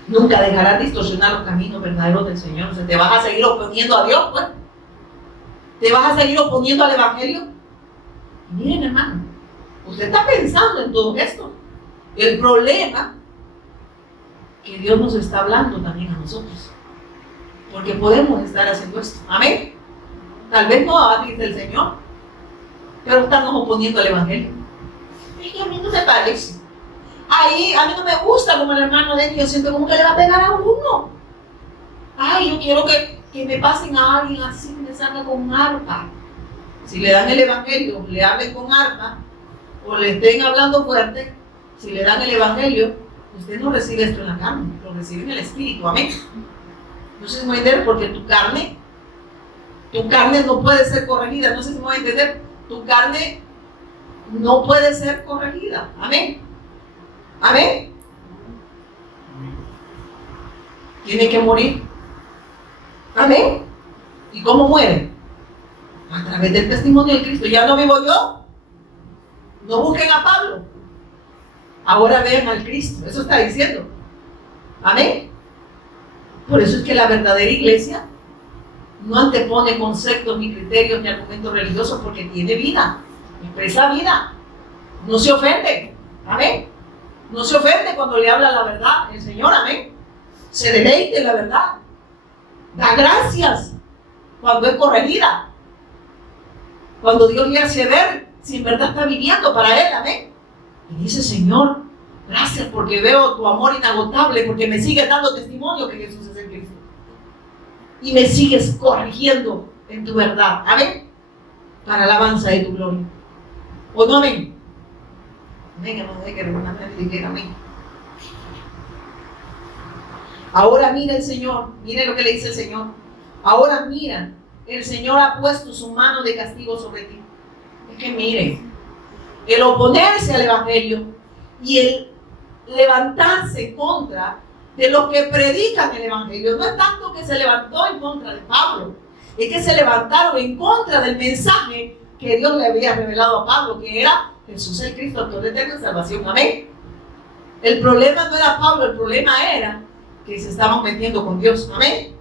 nunca dejarás distorsionar los caminos verdaderos del Señor. O sea, te vas a seguir oponiendo a Dios, pues. Te vas a seguir oponiendo al Evangelio. Y miren, hermano, usted está pensando en todo esto. El problema que Dios nos está hablando también a nosotros, porque podemos estar haciendo esto, amén. Tal vez no a ti del Señor, pero estamos oponiendo al Evangelio. Es que a mí no me parece. Ahí a mí no me gusta como el hermano de Dios, siento como que le va a pegar a uno. Ay, yo quiero que me pasen a alguien así, me salga con un arpa. Si le dan el Evangelio, le hablen con arpa, o le estén hablando fuerte. Si le dan el Evangelio, usted no recibe esto en la carne, lo recibe en el Espíritu, amén. No sé si me voy a entender, porque tu carne no puede ser corregida. No sé si me voy a entender, tu carne no puede ser corregida, amén. Amén. Tiene que morir, amén. ¿Y cómo muere? A través del testimonio de Cristo. Ya no vivo yo, no busquen a Pablo, ahora vean al Cristo. Eso está diciendo, amén. Por eso es que la verdadera iglesia no antepone conceptos, ni criterios, ni argumentos religiosos, porque tiene vida, expresa vida, no se ofende, amén. No se ofende cuando le habla la verdad el Señor, amén. Se deleite en la verdad, da gracias cuando es corregida, cuando Dios le hace ver si en verdad está viviendo para Él, amén. Y dice, Señor, gracias porque veo tu amor inagotable, porque me sigues dando testimonio que Jesús es el Cristo. Y me sigues corrigiendo en tu verdad, amén, para alabanza de tu gloria. ¿O no, amén? Amén, hermano, que hermana me diga amén. Ahora mira el Señor, mire lo que le dice el Señor. Ahora mira, el Señor ha puesto su mano de castigo sobre ti. Es que mire, el oponerse al Evangelio y el levantarse en contra de los que predican el Evangelio, no es tanto que se levantó en contra de Pablo, es que se levantaron en contra del mensaje que Dios le había revelado a Pablo, que era Jesús el Cristo, autor de eterna salvación, amén. El problema no era Pablo, el problema era que se estaban metiendo con Dios, amén.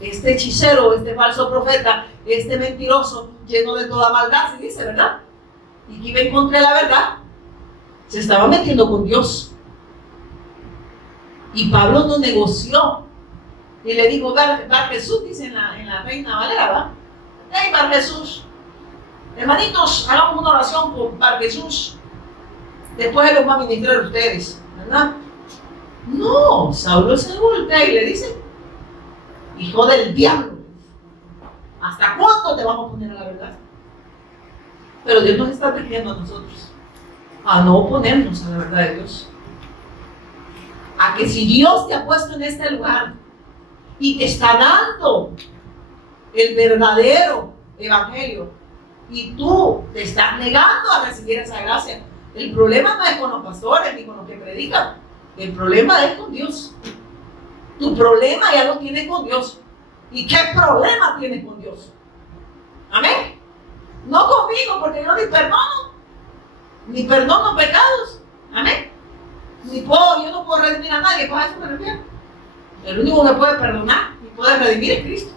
Este hechicero, este falso profeta, este mentiroso, lleno de toda maldad, se dice, ¿verdad? Y que iba en contra de la verdad, se estaba metiendo con Dios. Y Pablo no negoció. Y le dijo, Bar Jesús, dice en la Reina Valera, ¿va? Hey, Bar Jesús, hermanitos, hagamos una oración por Bar Jesús. Después Él los va a ministrar a ustedes, ¿verdad? No, Saulo se voltea y le dice, hijo del diablo, ¿hasta cuándo te vamos a poner a la verdad? Pero Dios nos está pidiendo a nosotros a no oponernos a la verdad de Dios. A que si Dios te ha puesto en este lugar y te está dando el verdadero evangelio y tú te estás negando a recibir esa gracia, el problema no es con los pastores ni con los que predican, el problema es con Dios. Tu problema ya lo tienes con Dios. ¿Y qué problema tienes con Dios? Amén. No conmigo, porque yo ni perdono pecados. Amén. Yo no puedo redimir a nadie, ¿a eso me refiero? El único que puede perdonar y puede redimir es Cristo.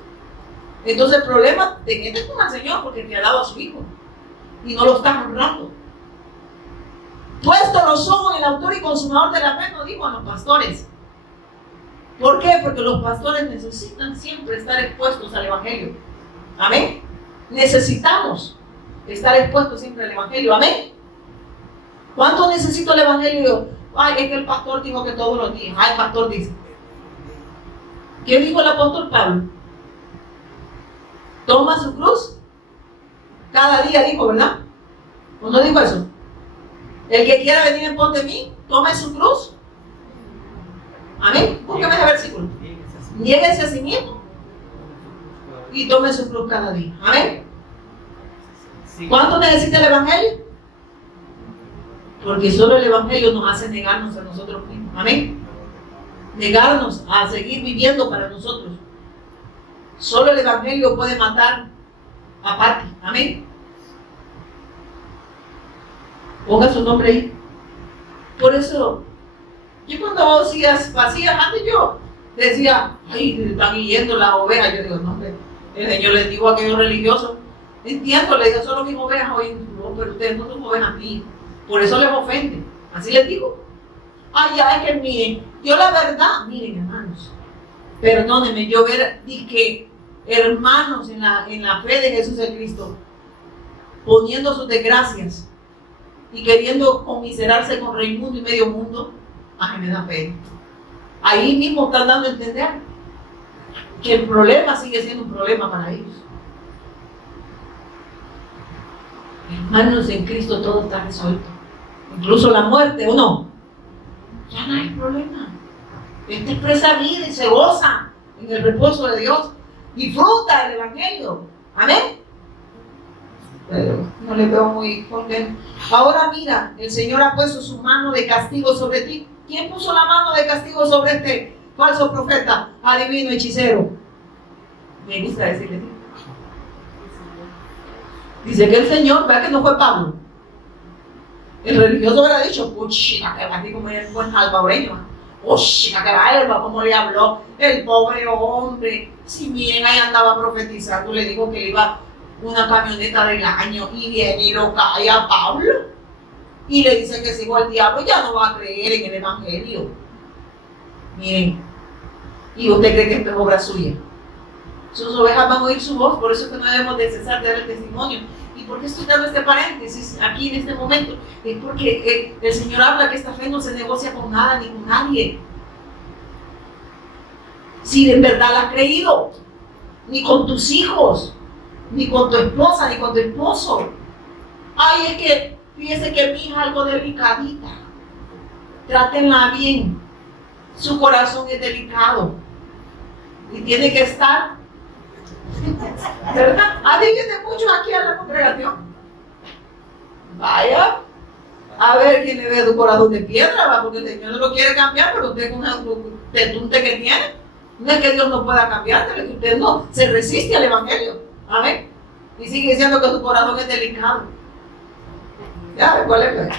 Entonces el problema te metes con el Señor porque te ha dado a su Hijo y no lo estás honrando. Puesto los ojos en el autor y consumador de la fe, no digo a los pastores. ¿Por qué? Porque los pastores necesitan siempre estar expuestos al Evangelio. Amén. Necesitamos estar expuestos siempre al Evangelio. Amén. ¿Cuánto necesito el Evangelio? Ay, es que el pastor dijo que todos los días. Ay, el pastor dice. ¿Qué dijo el apóstol Pablo? Toma su cruz cada día, dijo, ¿verdad? ¿O no dijo eso? El que quiera venir en pos de mí, tome su cruz. Amén. Búsqueme ese versículo. Niéguese a sí mismo y tome su cruz cada día. Amén. ¿Cuánto necesita el Evangelio? Porque solo el Evangelio nos hace negarnos a nosotros mismos. Amén. Negarnos a seguir viviendo para nosotros. Solo el Evangelio puede matar a Pati. Amén. Ponga su nombre ahí. Por eso, yo cuando vacías, antes yo decía, ay, están yendo las ovejas. Yo digo, no, hombre, el Señor les dijo a aquellos religiosos, entiendo, le digo, solo mis ovejas hoy, no, pero ustedes no son ovejas mías. Por eso les ofende. Así les digo. Ay, ya es que miren, yo la verdad, miren hermanos, perdónenme, yo ver que hermanos en la fe de Jesús el Cristo, poniendo sus desgracias y queriendo conmiserarse con Raimundo y medio mundo, ay, me da pena. Ahí mismo están dando a entender que el problema sigue siendo un problema para ellos. Hermanos, en Cristo todo está resuelto, incluso la muerte, ¿o no? Ya no hay problema. Esta expresa vida y se goza en el reposo de Dios. Disfruta del Evangelio. Amén. Pero no le veo muy contento. Ahora mira, el Señor ha puesto su mano de castigo sobre ti. ¿Quién puso la mano de castigo sobre este falso profeta, adivino, hechicero? Me gusta decirle. Dice que el Señor, vea que no fue Pablo. El religioso hubiera dicho, puchica, que así como el buen salvadoreño. Puchica, que barba, como le habló el pobre hombre. Si bien ahí andaba profetizando, le dijo que le iba una camioneta del año y viene y lo cae a Pablo. Y le dice que si el diablo ya no va a creer en el Evangelio. Miren, ¿y usted cree que esto es obra suya? Sus ovejas van a oír su voz, por eso es que no debemos de cesar de dar el testimonio. ¿Y por qué estoy dando este paréntesis aquí en este momento? Es porque el Señor habla que esta fe no se negocia con nada ni con nadie. Si de verdad la has creído, ni con tus hijos, ni con tu esposa, ni con tu esposo. Ay, es que fíjese que mi hija es algo delicadita. Trátenla bien. Su corazón es delicado y tiene que estar, ¿verdad? Adíguense mucho aquí a la congregación. Vaya a ver quién le ve tu corazón de piedra, ¿va? Porque el Señor no lo quiere cambiar, pero usted con una tetunte que tiene, no es que Dios no pueda cambiar, es que usted no se resiste al Evangelio. Amén. Y sigue diciendo que su corazón es delicado. Ya ve cuál es.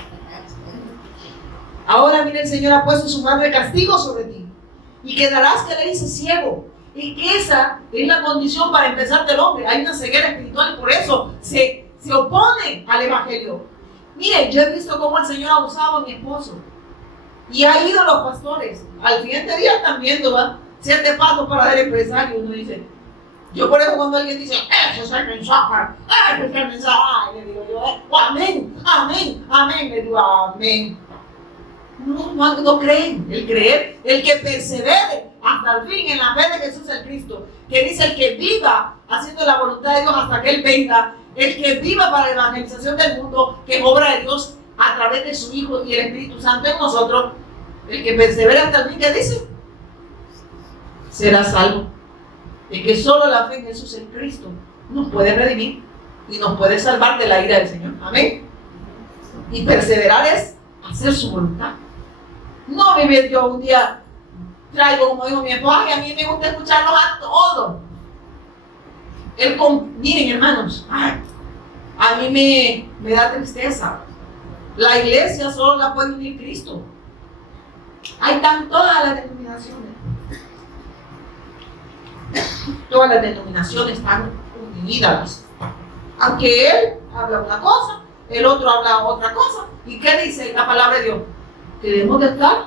Ahora mire, el Señor ha puesto su mano de castigo sobre ti y quedarás, que le dice, ciego. Y que esa es la condición para empezar del hombre. Hay una ceguera espiritual y por eso se opone al Evangelio. Mire, yo he visto cómo el Señor ha usado a mi esposo y ha ido a los pastores. Al siguiente día están viendo, ¿va? 7 pasos para dar empresario. Uno dice, yo por eso cuando alguien dice, ese es el mensaje, ese es el mensaje, le digo yo, amén, amén, amén, le digo, amén. No creen. El creer, el que persevere hasta el fin en la fe de Jesús el Cristo, que dice el que viva haciendo la voluntad de Dios hasta que Él venga, el que viva para la evangelización del mundo, que es obra de Dios a través de su Hijo y el Espíritu Santo en nosotros, el que persevere hasta el fin, ¿qué dice? Será salvo. Es que solo la fe en Jesús el Cristo nos puede redimir y nos puede salvar de la ira del Señor. Amén. Y perseverar es hacer su voluntad. No vivir yo un día, traigo como dijo mi esposa, y a mí me gusta escucharlos a todos. Miren hermanos, a mí me da tristeza. La iglesia solo la puede unir Cristo. Ahí están todas las denominaciones. Todas las denominaciones están unidas. Aunque él habla una cosa, el otro habla otra cosa. ¿Y qué dice la palabra de Dios? Que debemos de estar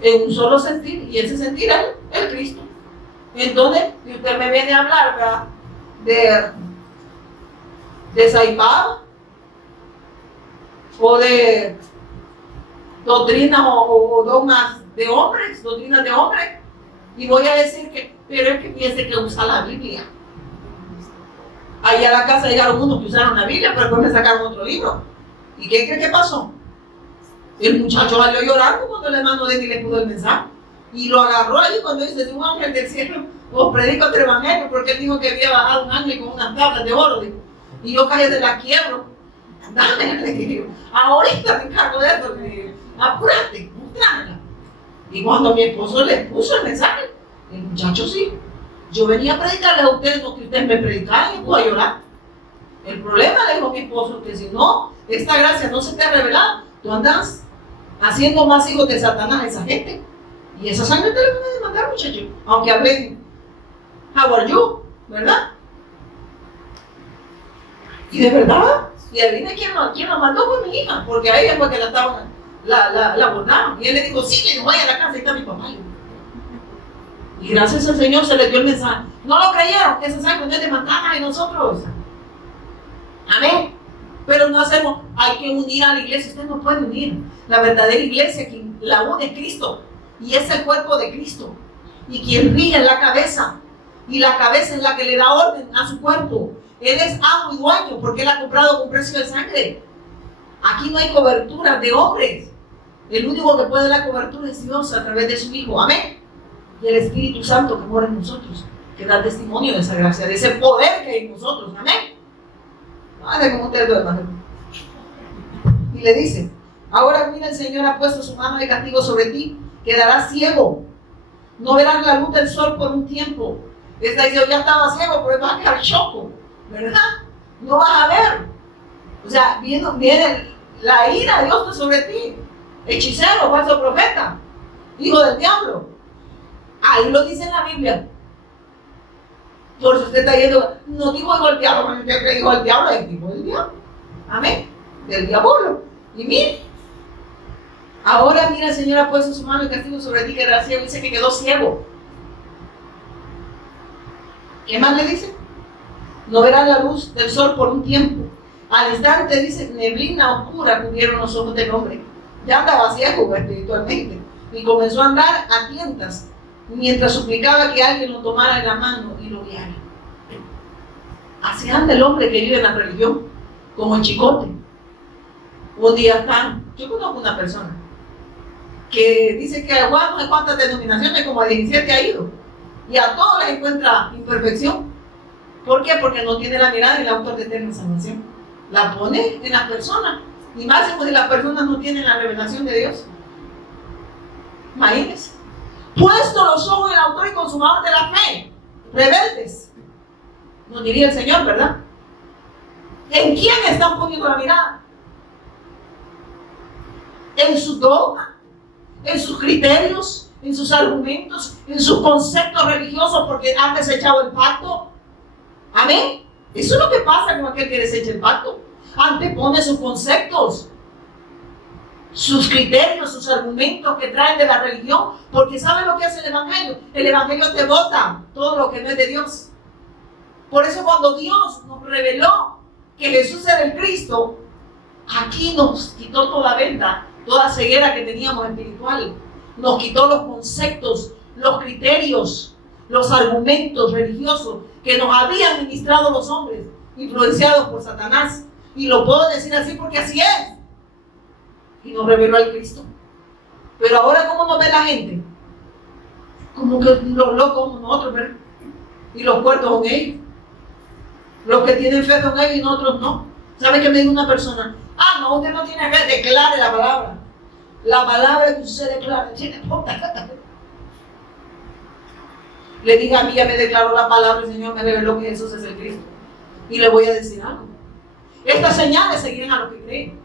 en un solo sentir, y ese sentir es el Cristo. Entonces, si usted me viene a hablar, ¿verdad?, de Saipado o de doctrinas o dogmas de hombres, doctrinas de hombres, y voy a decir que, pero es que piense que usa la Biblia. Ahí a la casa llegaron unos que usaron la Biblia, pero después me sacaron otro libro. ¿Y qué cree que pasó? El muchacho salió llorando cuando el hermano de él le pudo el mensaje. Y lo agarró ahí cuando dice: si un ángel del cielo os predico otro evangelio, porque él dijo que había bajado un ángel con unas tablas de oro. Dijo. Y yo caí de la quiebro. Dame, le dije, ahorita me encargo de esto. Le dije, apúrate, mostrámela. Y cuando mi esposo le puso el mensaje, el muchacho sí. Yo venía a predicarle a ustedes lo que ustedes me predicaban y puedo llorar. El problema, le dijo mi esposo, que si no, esta gracia no se te ha revelado, tú andas haciendo más hijos de Satanás a esa gente. Y esa sangre te la van a demandar, muchachos. Aunque hablen, how are you, ¿verdad? Y de verdad, y adivina quién la mandó, fue mi hija, porque a ella fue que la abordaron. Y él le dijo: sí, le dijo, vaya a la casa, ahí está mi papá. Y gracias al Señor se le dio el mensaje. No lo creyeron, que esa sangre no es de matar de nosotros. Amén. Pero no hacemos, hay que unir a la iglesia. Usted no puede unir. La verdadera iglesia, quien la une es Cristo. Y es el cuerpo de Cristo. Y quien rige es la cabeza. Y la cabeza es la que le da orden a su cuerpo. Él es amo y dueño porque él ha comprado con precio de sangre. Aquí no hay cobertura de hombres. El único que puede dar cobertura es Dios a través de su Hijo. Amén. Y el Espíritu Santo que mora en nosotros, que da testimonio de esa gracia, de ese poder que hay en nosotros. Amén. Madre, como usted duerma. Y le dice: ahora mira, el Señor ha puesto su mano de castigo sobre ti, quedarás ciego, no verás la luz del sol por un tiempo. Esta dice: yo ya estaba ciego, pero vas a quedar choco, ¿verdad? No vas a ver. O sea, viene la ira de Dios sobre ti. Hechicero, falso profeta, hijo del diablo. Ahí lo dice en la Biblia. Por eso usted está diciendo: no dijo hijo del diablo, cuando usted cree hijo del diablo, es hijo del diablo. Amén. Del diablo. Y mire, ahora mira, el Señor ha puesto su mano de castigo sobre ti, que era ciego. Dice que quedó ciego. ¿Qué más le dice? No verás la luz del sol por un tiempo. Al instante dice: neblina oscura cubrieron los ojos del hombre. Ya andaba ciego espiritualmente y comenzó a andar a tientas mientras suplicaba que alguien lo tomara en la mano y lo guiara. Así anda el hombre que vive en la religión, como el chicote. Un día están, yo conozco una persona que dice que a no sé cuántas denominaciones, como a 17 ha ido, y a todos les encuentra imperfección. ¿Por qué? Porque no tiene la mirada y el autor de eterna salvación. La pone en las personas, y máximo si las personas no tienen la revelación de Dios. Imagínense. Puesto los ojos en el autor y consumador de la fe, rebeldes, nos diría el Señor, ¿verdad? ¿En quién están poniendo la mirada? ¿En su dogma? ¿En sus criterios? ¿En sus argumentos? ¿En sus conceptos religiosos porque han desechado el pacto? Amén. Eso es lo que pasa con aquel que desecha el pacto. Antepone sus conceptos, sus criterios, sus argumentos que traen de la religión, porque ¿sabe lo que hace el Evangelio? El Evangelio te bota todo lo que no es de Dios. Por eso cuando Dios nos reveló que Jesús era el Cristo, aquí nos quitó toda venda, toda ceguera que teníamos espiritual. Nos quitó los conceptos, los criterios, los argumentos religiosos que nos habían ministrado los hombres, influenciados por Satanás. Y lo puedo decir así porque así es. Y nos reveló al Cristo. Pero ahora, ¿cómo nos ve la gente? Como que los locos son nosotros, ¿verdad? Y los cuerdos son ellos. Los que tienen fe son ellos y nosotros no. ¿Sabe qué me dijo una persona? Ah, no, usted no tiene fe, declare la palabra. La palabra que usted declara tiene poca. Le diga: a mí ya me declaró la palabra, el Señor me reveló que Jesús es el Cristo. Y le voy a decir algo. Estas señales seguirán a los que creen.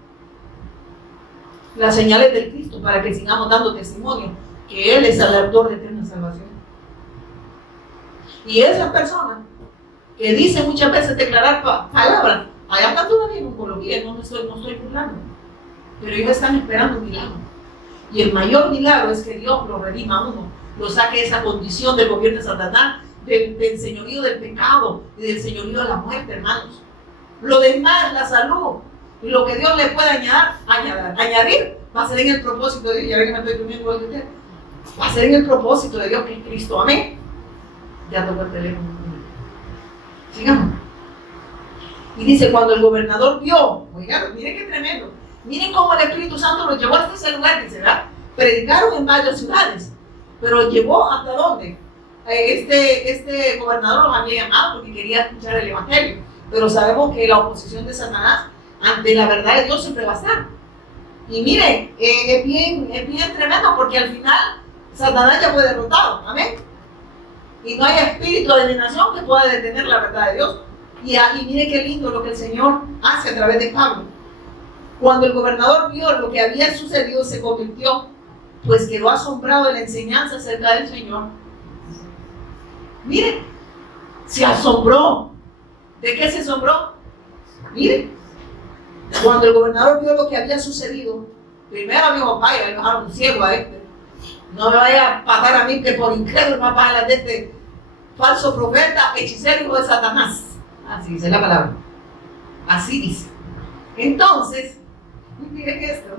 Las señales del Cristo, para que sigamos dando testimonio que Él es el autor de eterna salvación. Y esas personas que dicen muchas veces declarar palabras, allá están todavía en oncología, no estoy burlando, pero ellos están esperando un milagro. Y el mayor milagro es que Dios lo redima a uno, lo saque de esa condición del gobierno de Satanás, del señorío del pecado y del señorío de la muerte, hermanos. Lo demás, la salud y lo que Dios le pueda añadir, va a ser en el propósito de Dios. Ya ven que me estoy comiendo algo de usted. Va a ser en el propósito de Dios, que es Cristo. Amén. Ya tocó el teléfono. Sigamos. Y dice, cuando el gobernador vio, oigan, miren qué tremendo, miren cómo el Espíritu Santo los llevó hasta ese lugar, dice, ¿verdad? Predicaron en varias ciudades, pero llevó hasta dónde. Este gobernador los había llamado porque quería escuchar el Evangelio, pero sabemos que la oposición de Satanás ante la verdad de Dios siempre va a estar. Y miren, es bien tremendo, porque al final Satanás ya fue derrotado, amén. Y no hay espíritu de alienación que pueda detener la verdad de Dios. Y miren qué lindo lo que el Señor hace a través de Pablo. Cuando el gobernador vio lo que había sucedido, se convirtió, pues quedó asombrado de la enseñanza acerca del Señor. Miren, se asombró. ¿De qué se asombró? Miren, cuando el gobernador vio lo que había sucedido, primero dijo, vaya, le dejaron un ciego a este. No me vaya a pagar a mí que por incrédulo me va a de este falso profeta, hechicero, hijo de Satanás. Así dice la palabra. Así dice. Entonces, miren esto.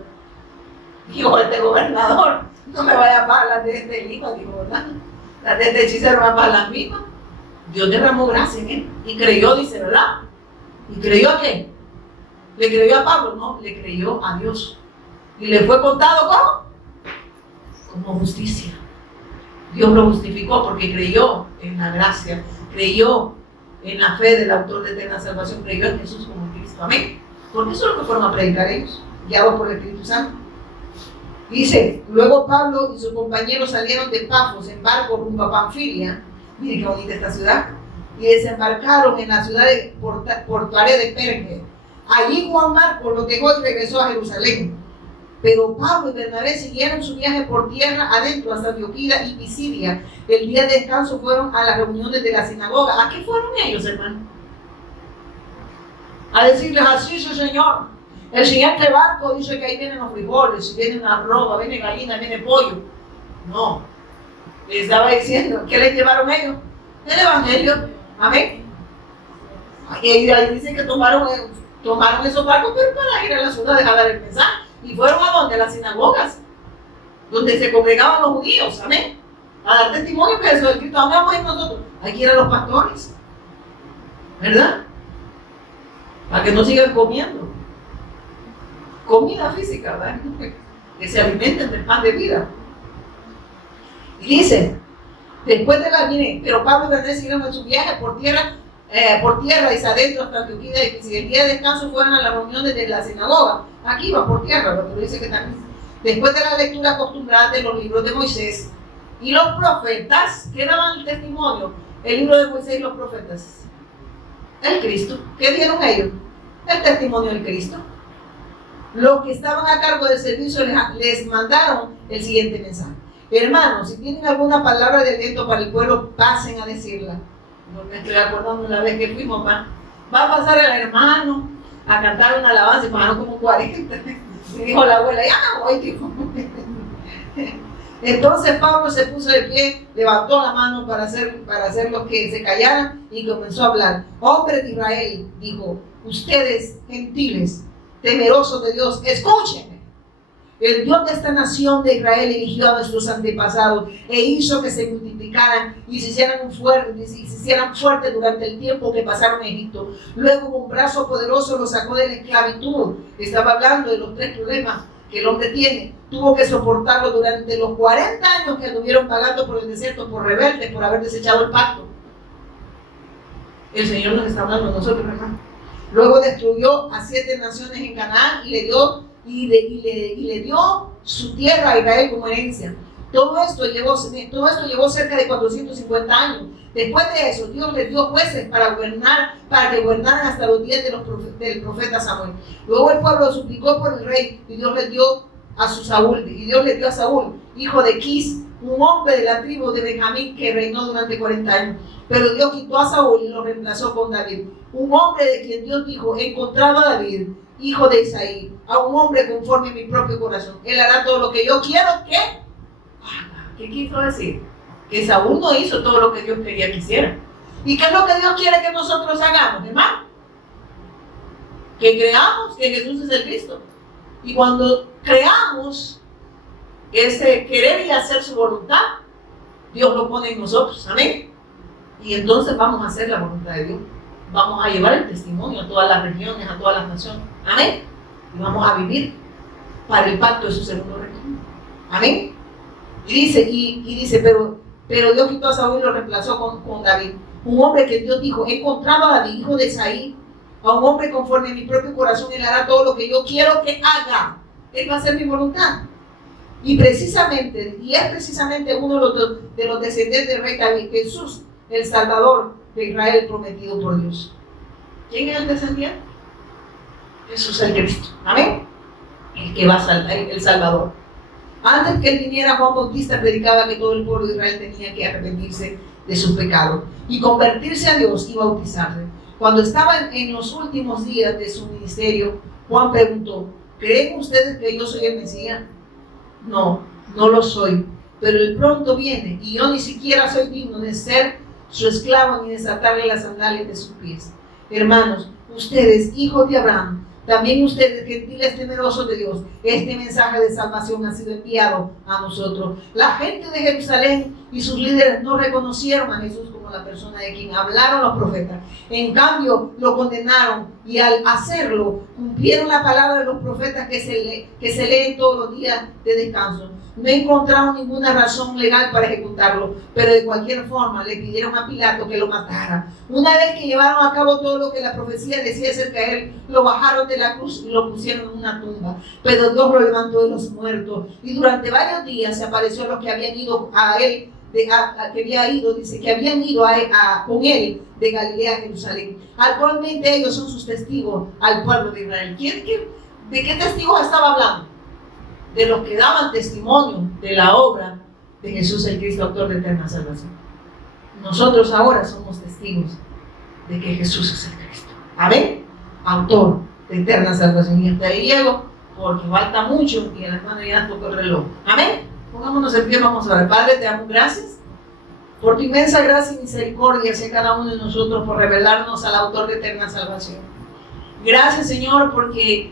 Dijo este gobernador, no me vaya a pagar las de este hijo, dijo, ¿verdad? Las de este hechicero me va a pagar las mismas. Dios derramó gracia en él. Y creyó, dice, ¿verdad? ¿Y creyó a quién? ¿Le creyó a Pablo? No, le creyó a Dios. Y le fue contado ¿cómo? Como justicia. Dios lo justificó porque creyó en la gracia, creyó en la fe del autor de eterna salvación, creyó en Jesús como Cristo. Amén. Porque eso es lo que fueron a predicar ellos, guiados por el Espíritu Santo. Dice, luego Pablo y sus compañeros salieron de Pafos en barco rumbo a Panfilia. Miren qué bonita esta ciudad. Y desembarcaron en la ciudad portuaria de Perge. Allí Juan Marcos los dejó y regresó a Jerusalén. Pero Pablo y Bernabé siguieron su viaje por tierra adentro hasta Antioquía y Pisidia. El día de descanso fueron a las reuniones de la sinagoga. ¿A qué fueron ellos, hermano? A decirles así, sí, Señor. El siguiente barco dice que ahí vienen los frijoles, viene una arroba, viene gallina, viene pollo. No. Les estaba diciendo, ¿qué les llevaron ellos? El Evangelio. Amén. Y ahí dicen que tomaron esos barcos, pero para ir a la ciudad a dar el mensaje. Y fueron a donde, las sinagogas, donde se congregaban los judíos, amén, a dar testimonio que eso es Cristo. ¿Dónde vamos a ir nosotros? Hay que ir a los pastores, ¿verdad? Para que no sigan comiendo comida física, ¿verdad? Que se alimenten del pan de vida. Y dice, después de pero Pablo y Bernabé siguieron en su viaje por tierra y adentro hasta Antioquía, y si el día de descanso fueron a las reuniones de la sinagoga. Aquí va por tierra, pero dice que también. Después de la lectura acostumbrada de los libros de Moisés y los profetas, ¿qué daban el testimonio? El libro de Moisés y los profetas. El Cristo. ¿Qué dieron ellos? El testimonio del Cristo. Los que estaban a cargo del servicio les mandaron el siguiente mensaje. Hermanos, si tienen alguna palabra de aliento para el pueblo, pasen a decirla. No me estoy acordando la vez que fuimos, va a pasar el hermano a cantar una alabanza y pasaron como 40. Y dijo la abuela, ya me voy, dijo. Entonces Pablo se puso de pie, levantó la mano para hacer los que se callaran y comenzó a hablar. Hombres de Israel, dijo, ustedes gentiles, temerosos de Dios, escúchenme. El Dios de esta nación de Israel eligió a nuestros antepasados e hizo que se multiplicaran y se hicieran fuertes durante el tiempo que pasaron en Egipto. Luego con brazo poderoso los sacó de la esclavitud. Estaba hablando de los 3 problemas que el hombre tiene. Tuvo que soportarlo durante los 40 años que anduvieron pagando por el desierto, por rebeldes, por haber desechado el pacto. El Señor nos está hablando a nosotros, hermano. Luego destruyó a 7 naciones en Canaán y le dio su tierra a Israel como herencia. Todo esto llevó cerca de 450 años. Después de eso, Dios les dio jueces para que gobernaran hasta los días del profeta Samuel. Luego el pueblo suplicó por el rey y Dios les dio a Saúl, hijo de Quis, un hombre de la tribu de Benjamín que reinó durante 40 años. Pero Dios quitó a Saúl y lo reemplazó con David, un hombre de quien Dios dijo: he encontrado a David, hijo de Isaí, a un hombre conforme a mi propio corazón. Él hará todo lo que yo quiero que haga. ¿Qué quiso decir? Que Saúl no hizo todo lo que Dios quería que hiciera. ¿Y qué es lo que Dios quiere que nosotros hagamos, hermano? Que creamos que Jesús es el Cristo. Y cuando creamos ese querer y hacer su voluntad, Dios lo pone en nosotros. Amén. Y entonces vamos a hacer la voluntad de Dios. Vamos a llevar el testimonio a todas las regiones, a todas las naciones. Amén. Y vamos a vivir para el pacto de su segundo reino. Amén. Y dice, pero Dios quitó a Saúl y lo reemplazó con David, un hombre que Dios dijo: he encontrado a David, hijo de Isaí, a un hombre conforme a mi propio corazón. Él hará todo lo que yo quiero que haga. Él va a hacer mi voluntad. Y es precisamente uno de los descendientes del rey David, Jesús, el Salvador de Israel, prometido por Dios. ¿Quién es el descendiente? Jesús el Cristo. Amén. El que va a salvar, el Salvador. Antes que él viniera, Juan Bautista predicaba que todo el pueblo de Israel tenía que arrepentirse de sus pecados y convertirse a Dios y bautizarse. Cuando estaban en los últimos días de su ministerio, Juan preguntó: ¿creen ustedes que yo soy el Mesías? No, no lo soy, pero él pronto viene y yo ni siquiera soy digno de ser su esclavo ni desatarle las sandalias de sus pies. Hermanos, ustedes, hijos de Abraham, también ustedes, gentiles temerosos de Dios, este mensaje de salvación ha sido enviado a nosotros. La gente de Jerusalén y sus líderes no reconocieron a Jesús como la persona de quien hablaron los profetas. En cambio, lo condenaron, y al hacerlo, cumplieron la palabra de los profetas que se leen todos los días de descanso. No encontraron ninguna razón legal para ejecutarlo, pero de cualquier forma le pidieron a Pilato que lo matara. Una vez que llevaron a cabo todo lo que la profecía decía acerca de él, lo bajaron de la cruz y lo pusieron en una tumba. Pero Dios lo levantó de los muertos, y durante varios días se apareció a los que habían ido a él, que habían ido con él de Galilea a Jerusalén. Actualmente ellos son sus testigos al pueblo de Israel. ¿De qué testigos estaba hablando? De los que daban testimonio de la obra de Jesús el Cristo, autor de eterna salvación. Nosotros ahora somos testigos de que Jesús es el Cristo. Amén. Autor de eterna salvación. Y hasta ahí llego, porque falta mucho y el hermano ya tocó el reloj. Amén. Pongámonos en pie, vamos a orar. Padre, te damos gracias por tu inmensa gracia y misericordia hacia cada uno de nosotros, por revelarnos al autor de eterna salvación. Gracias, Señor, porque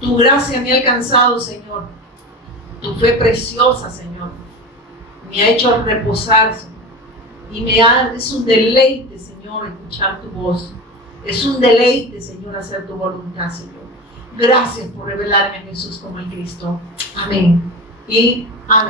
tu gracia me ha alcanzado, Señor. Tu fe preciosa, Señor, me ha hecho reposar, Señor. Y es un deleite, Señor, escuchar tu voz. Es un deleite, Señor, hacer tu voluntad, Señor. Gracias por revelarme a Jesús como el Cristo. Amén. Y amén.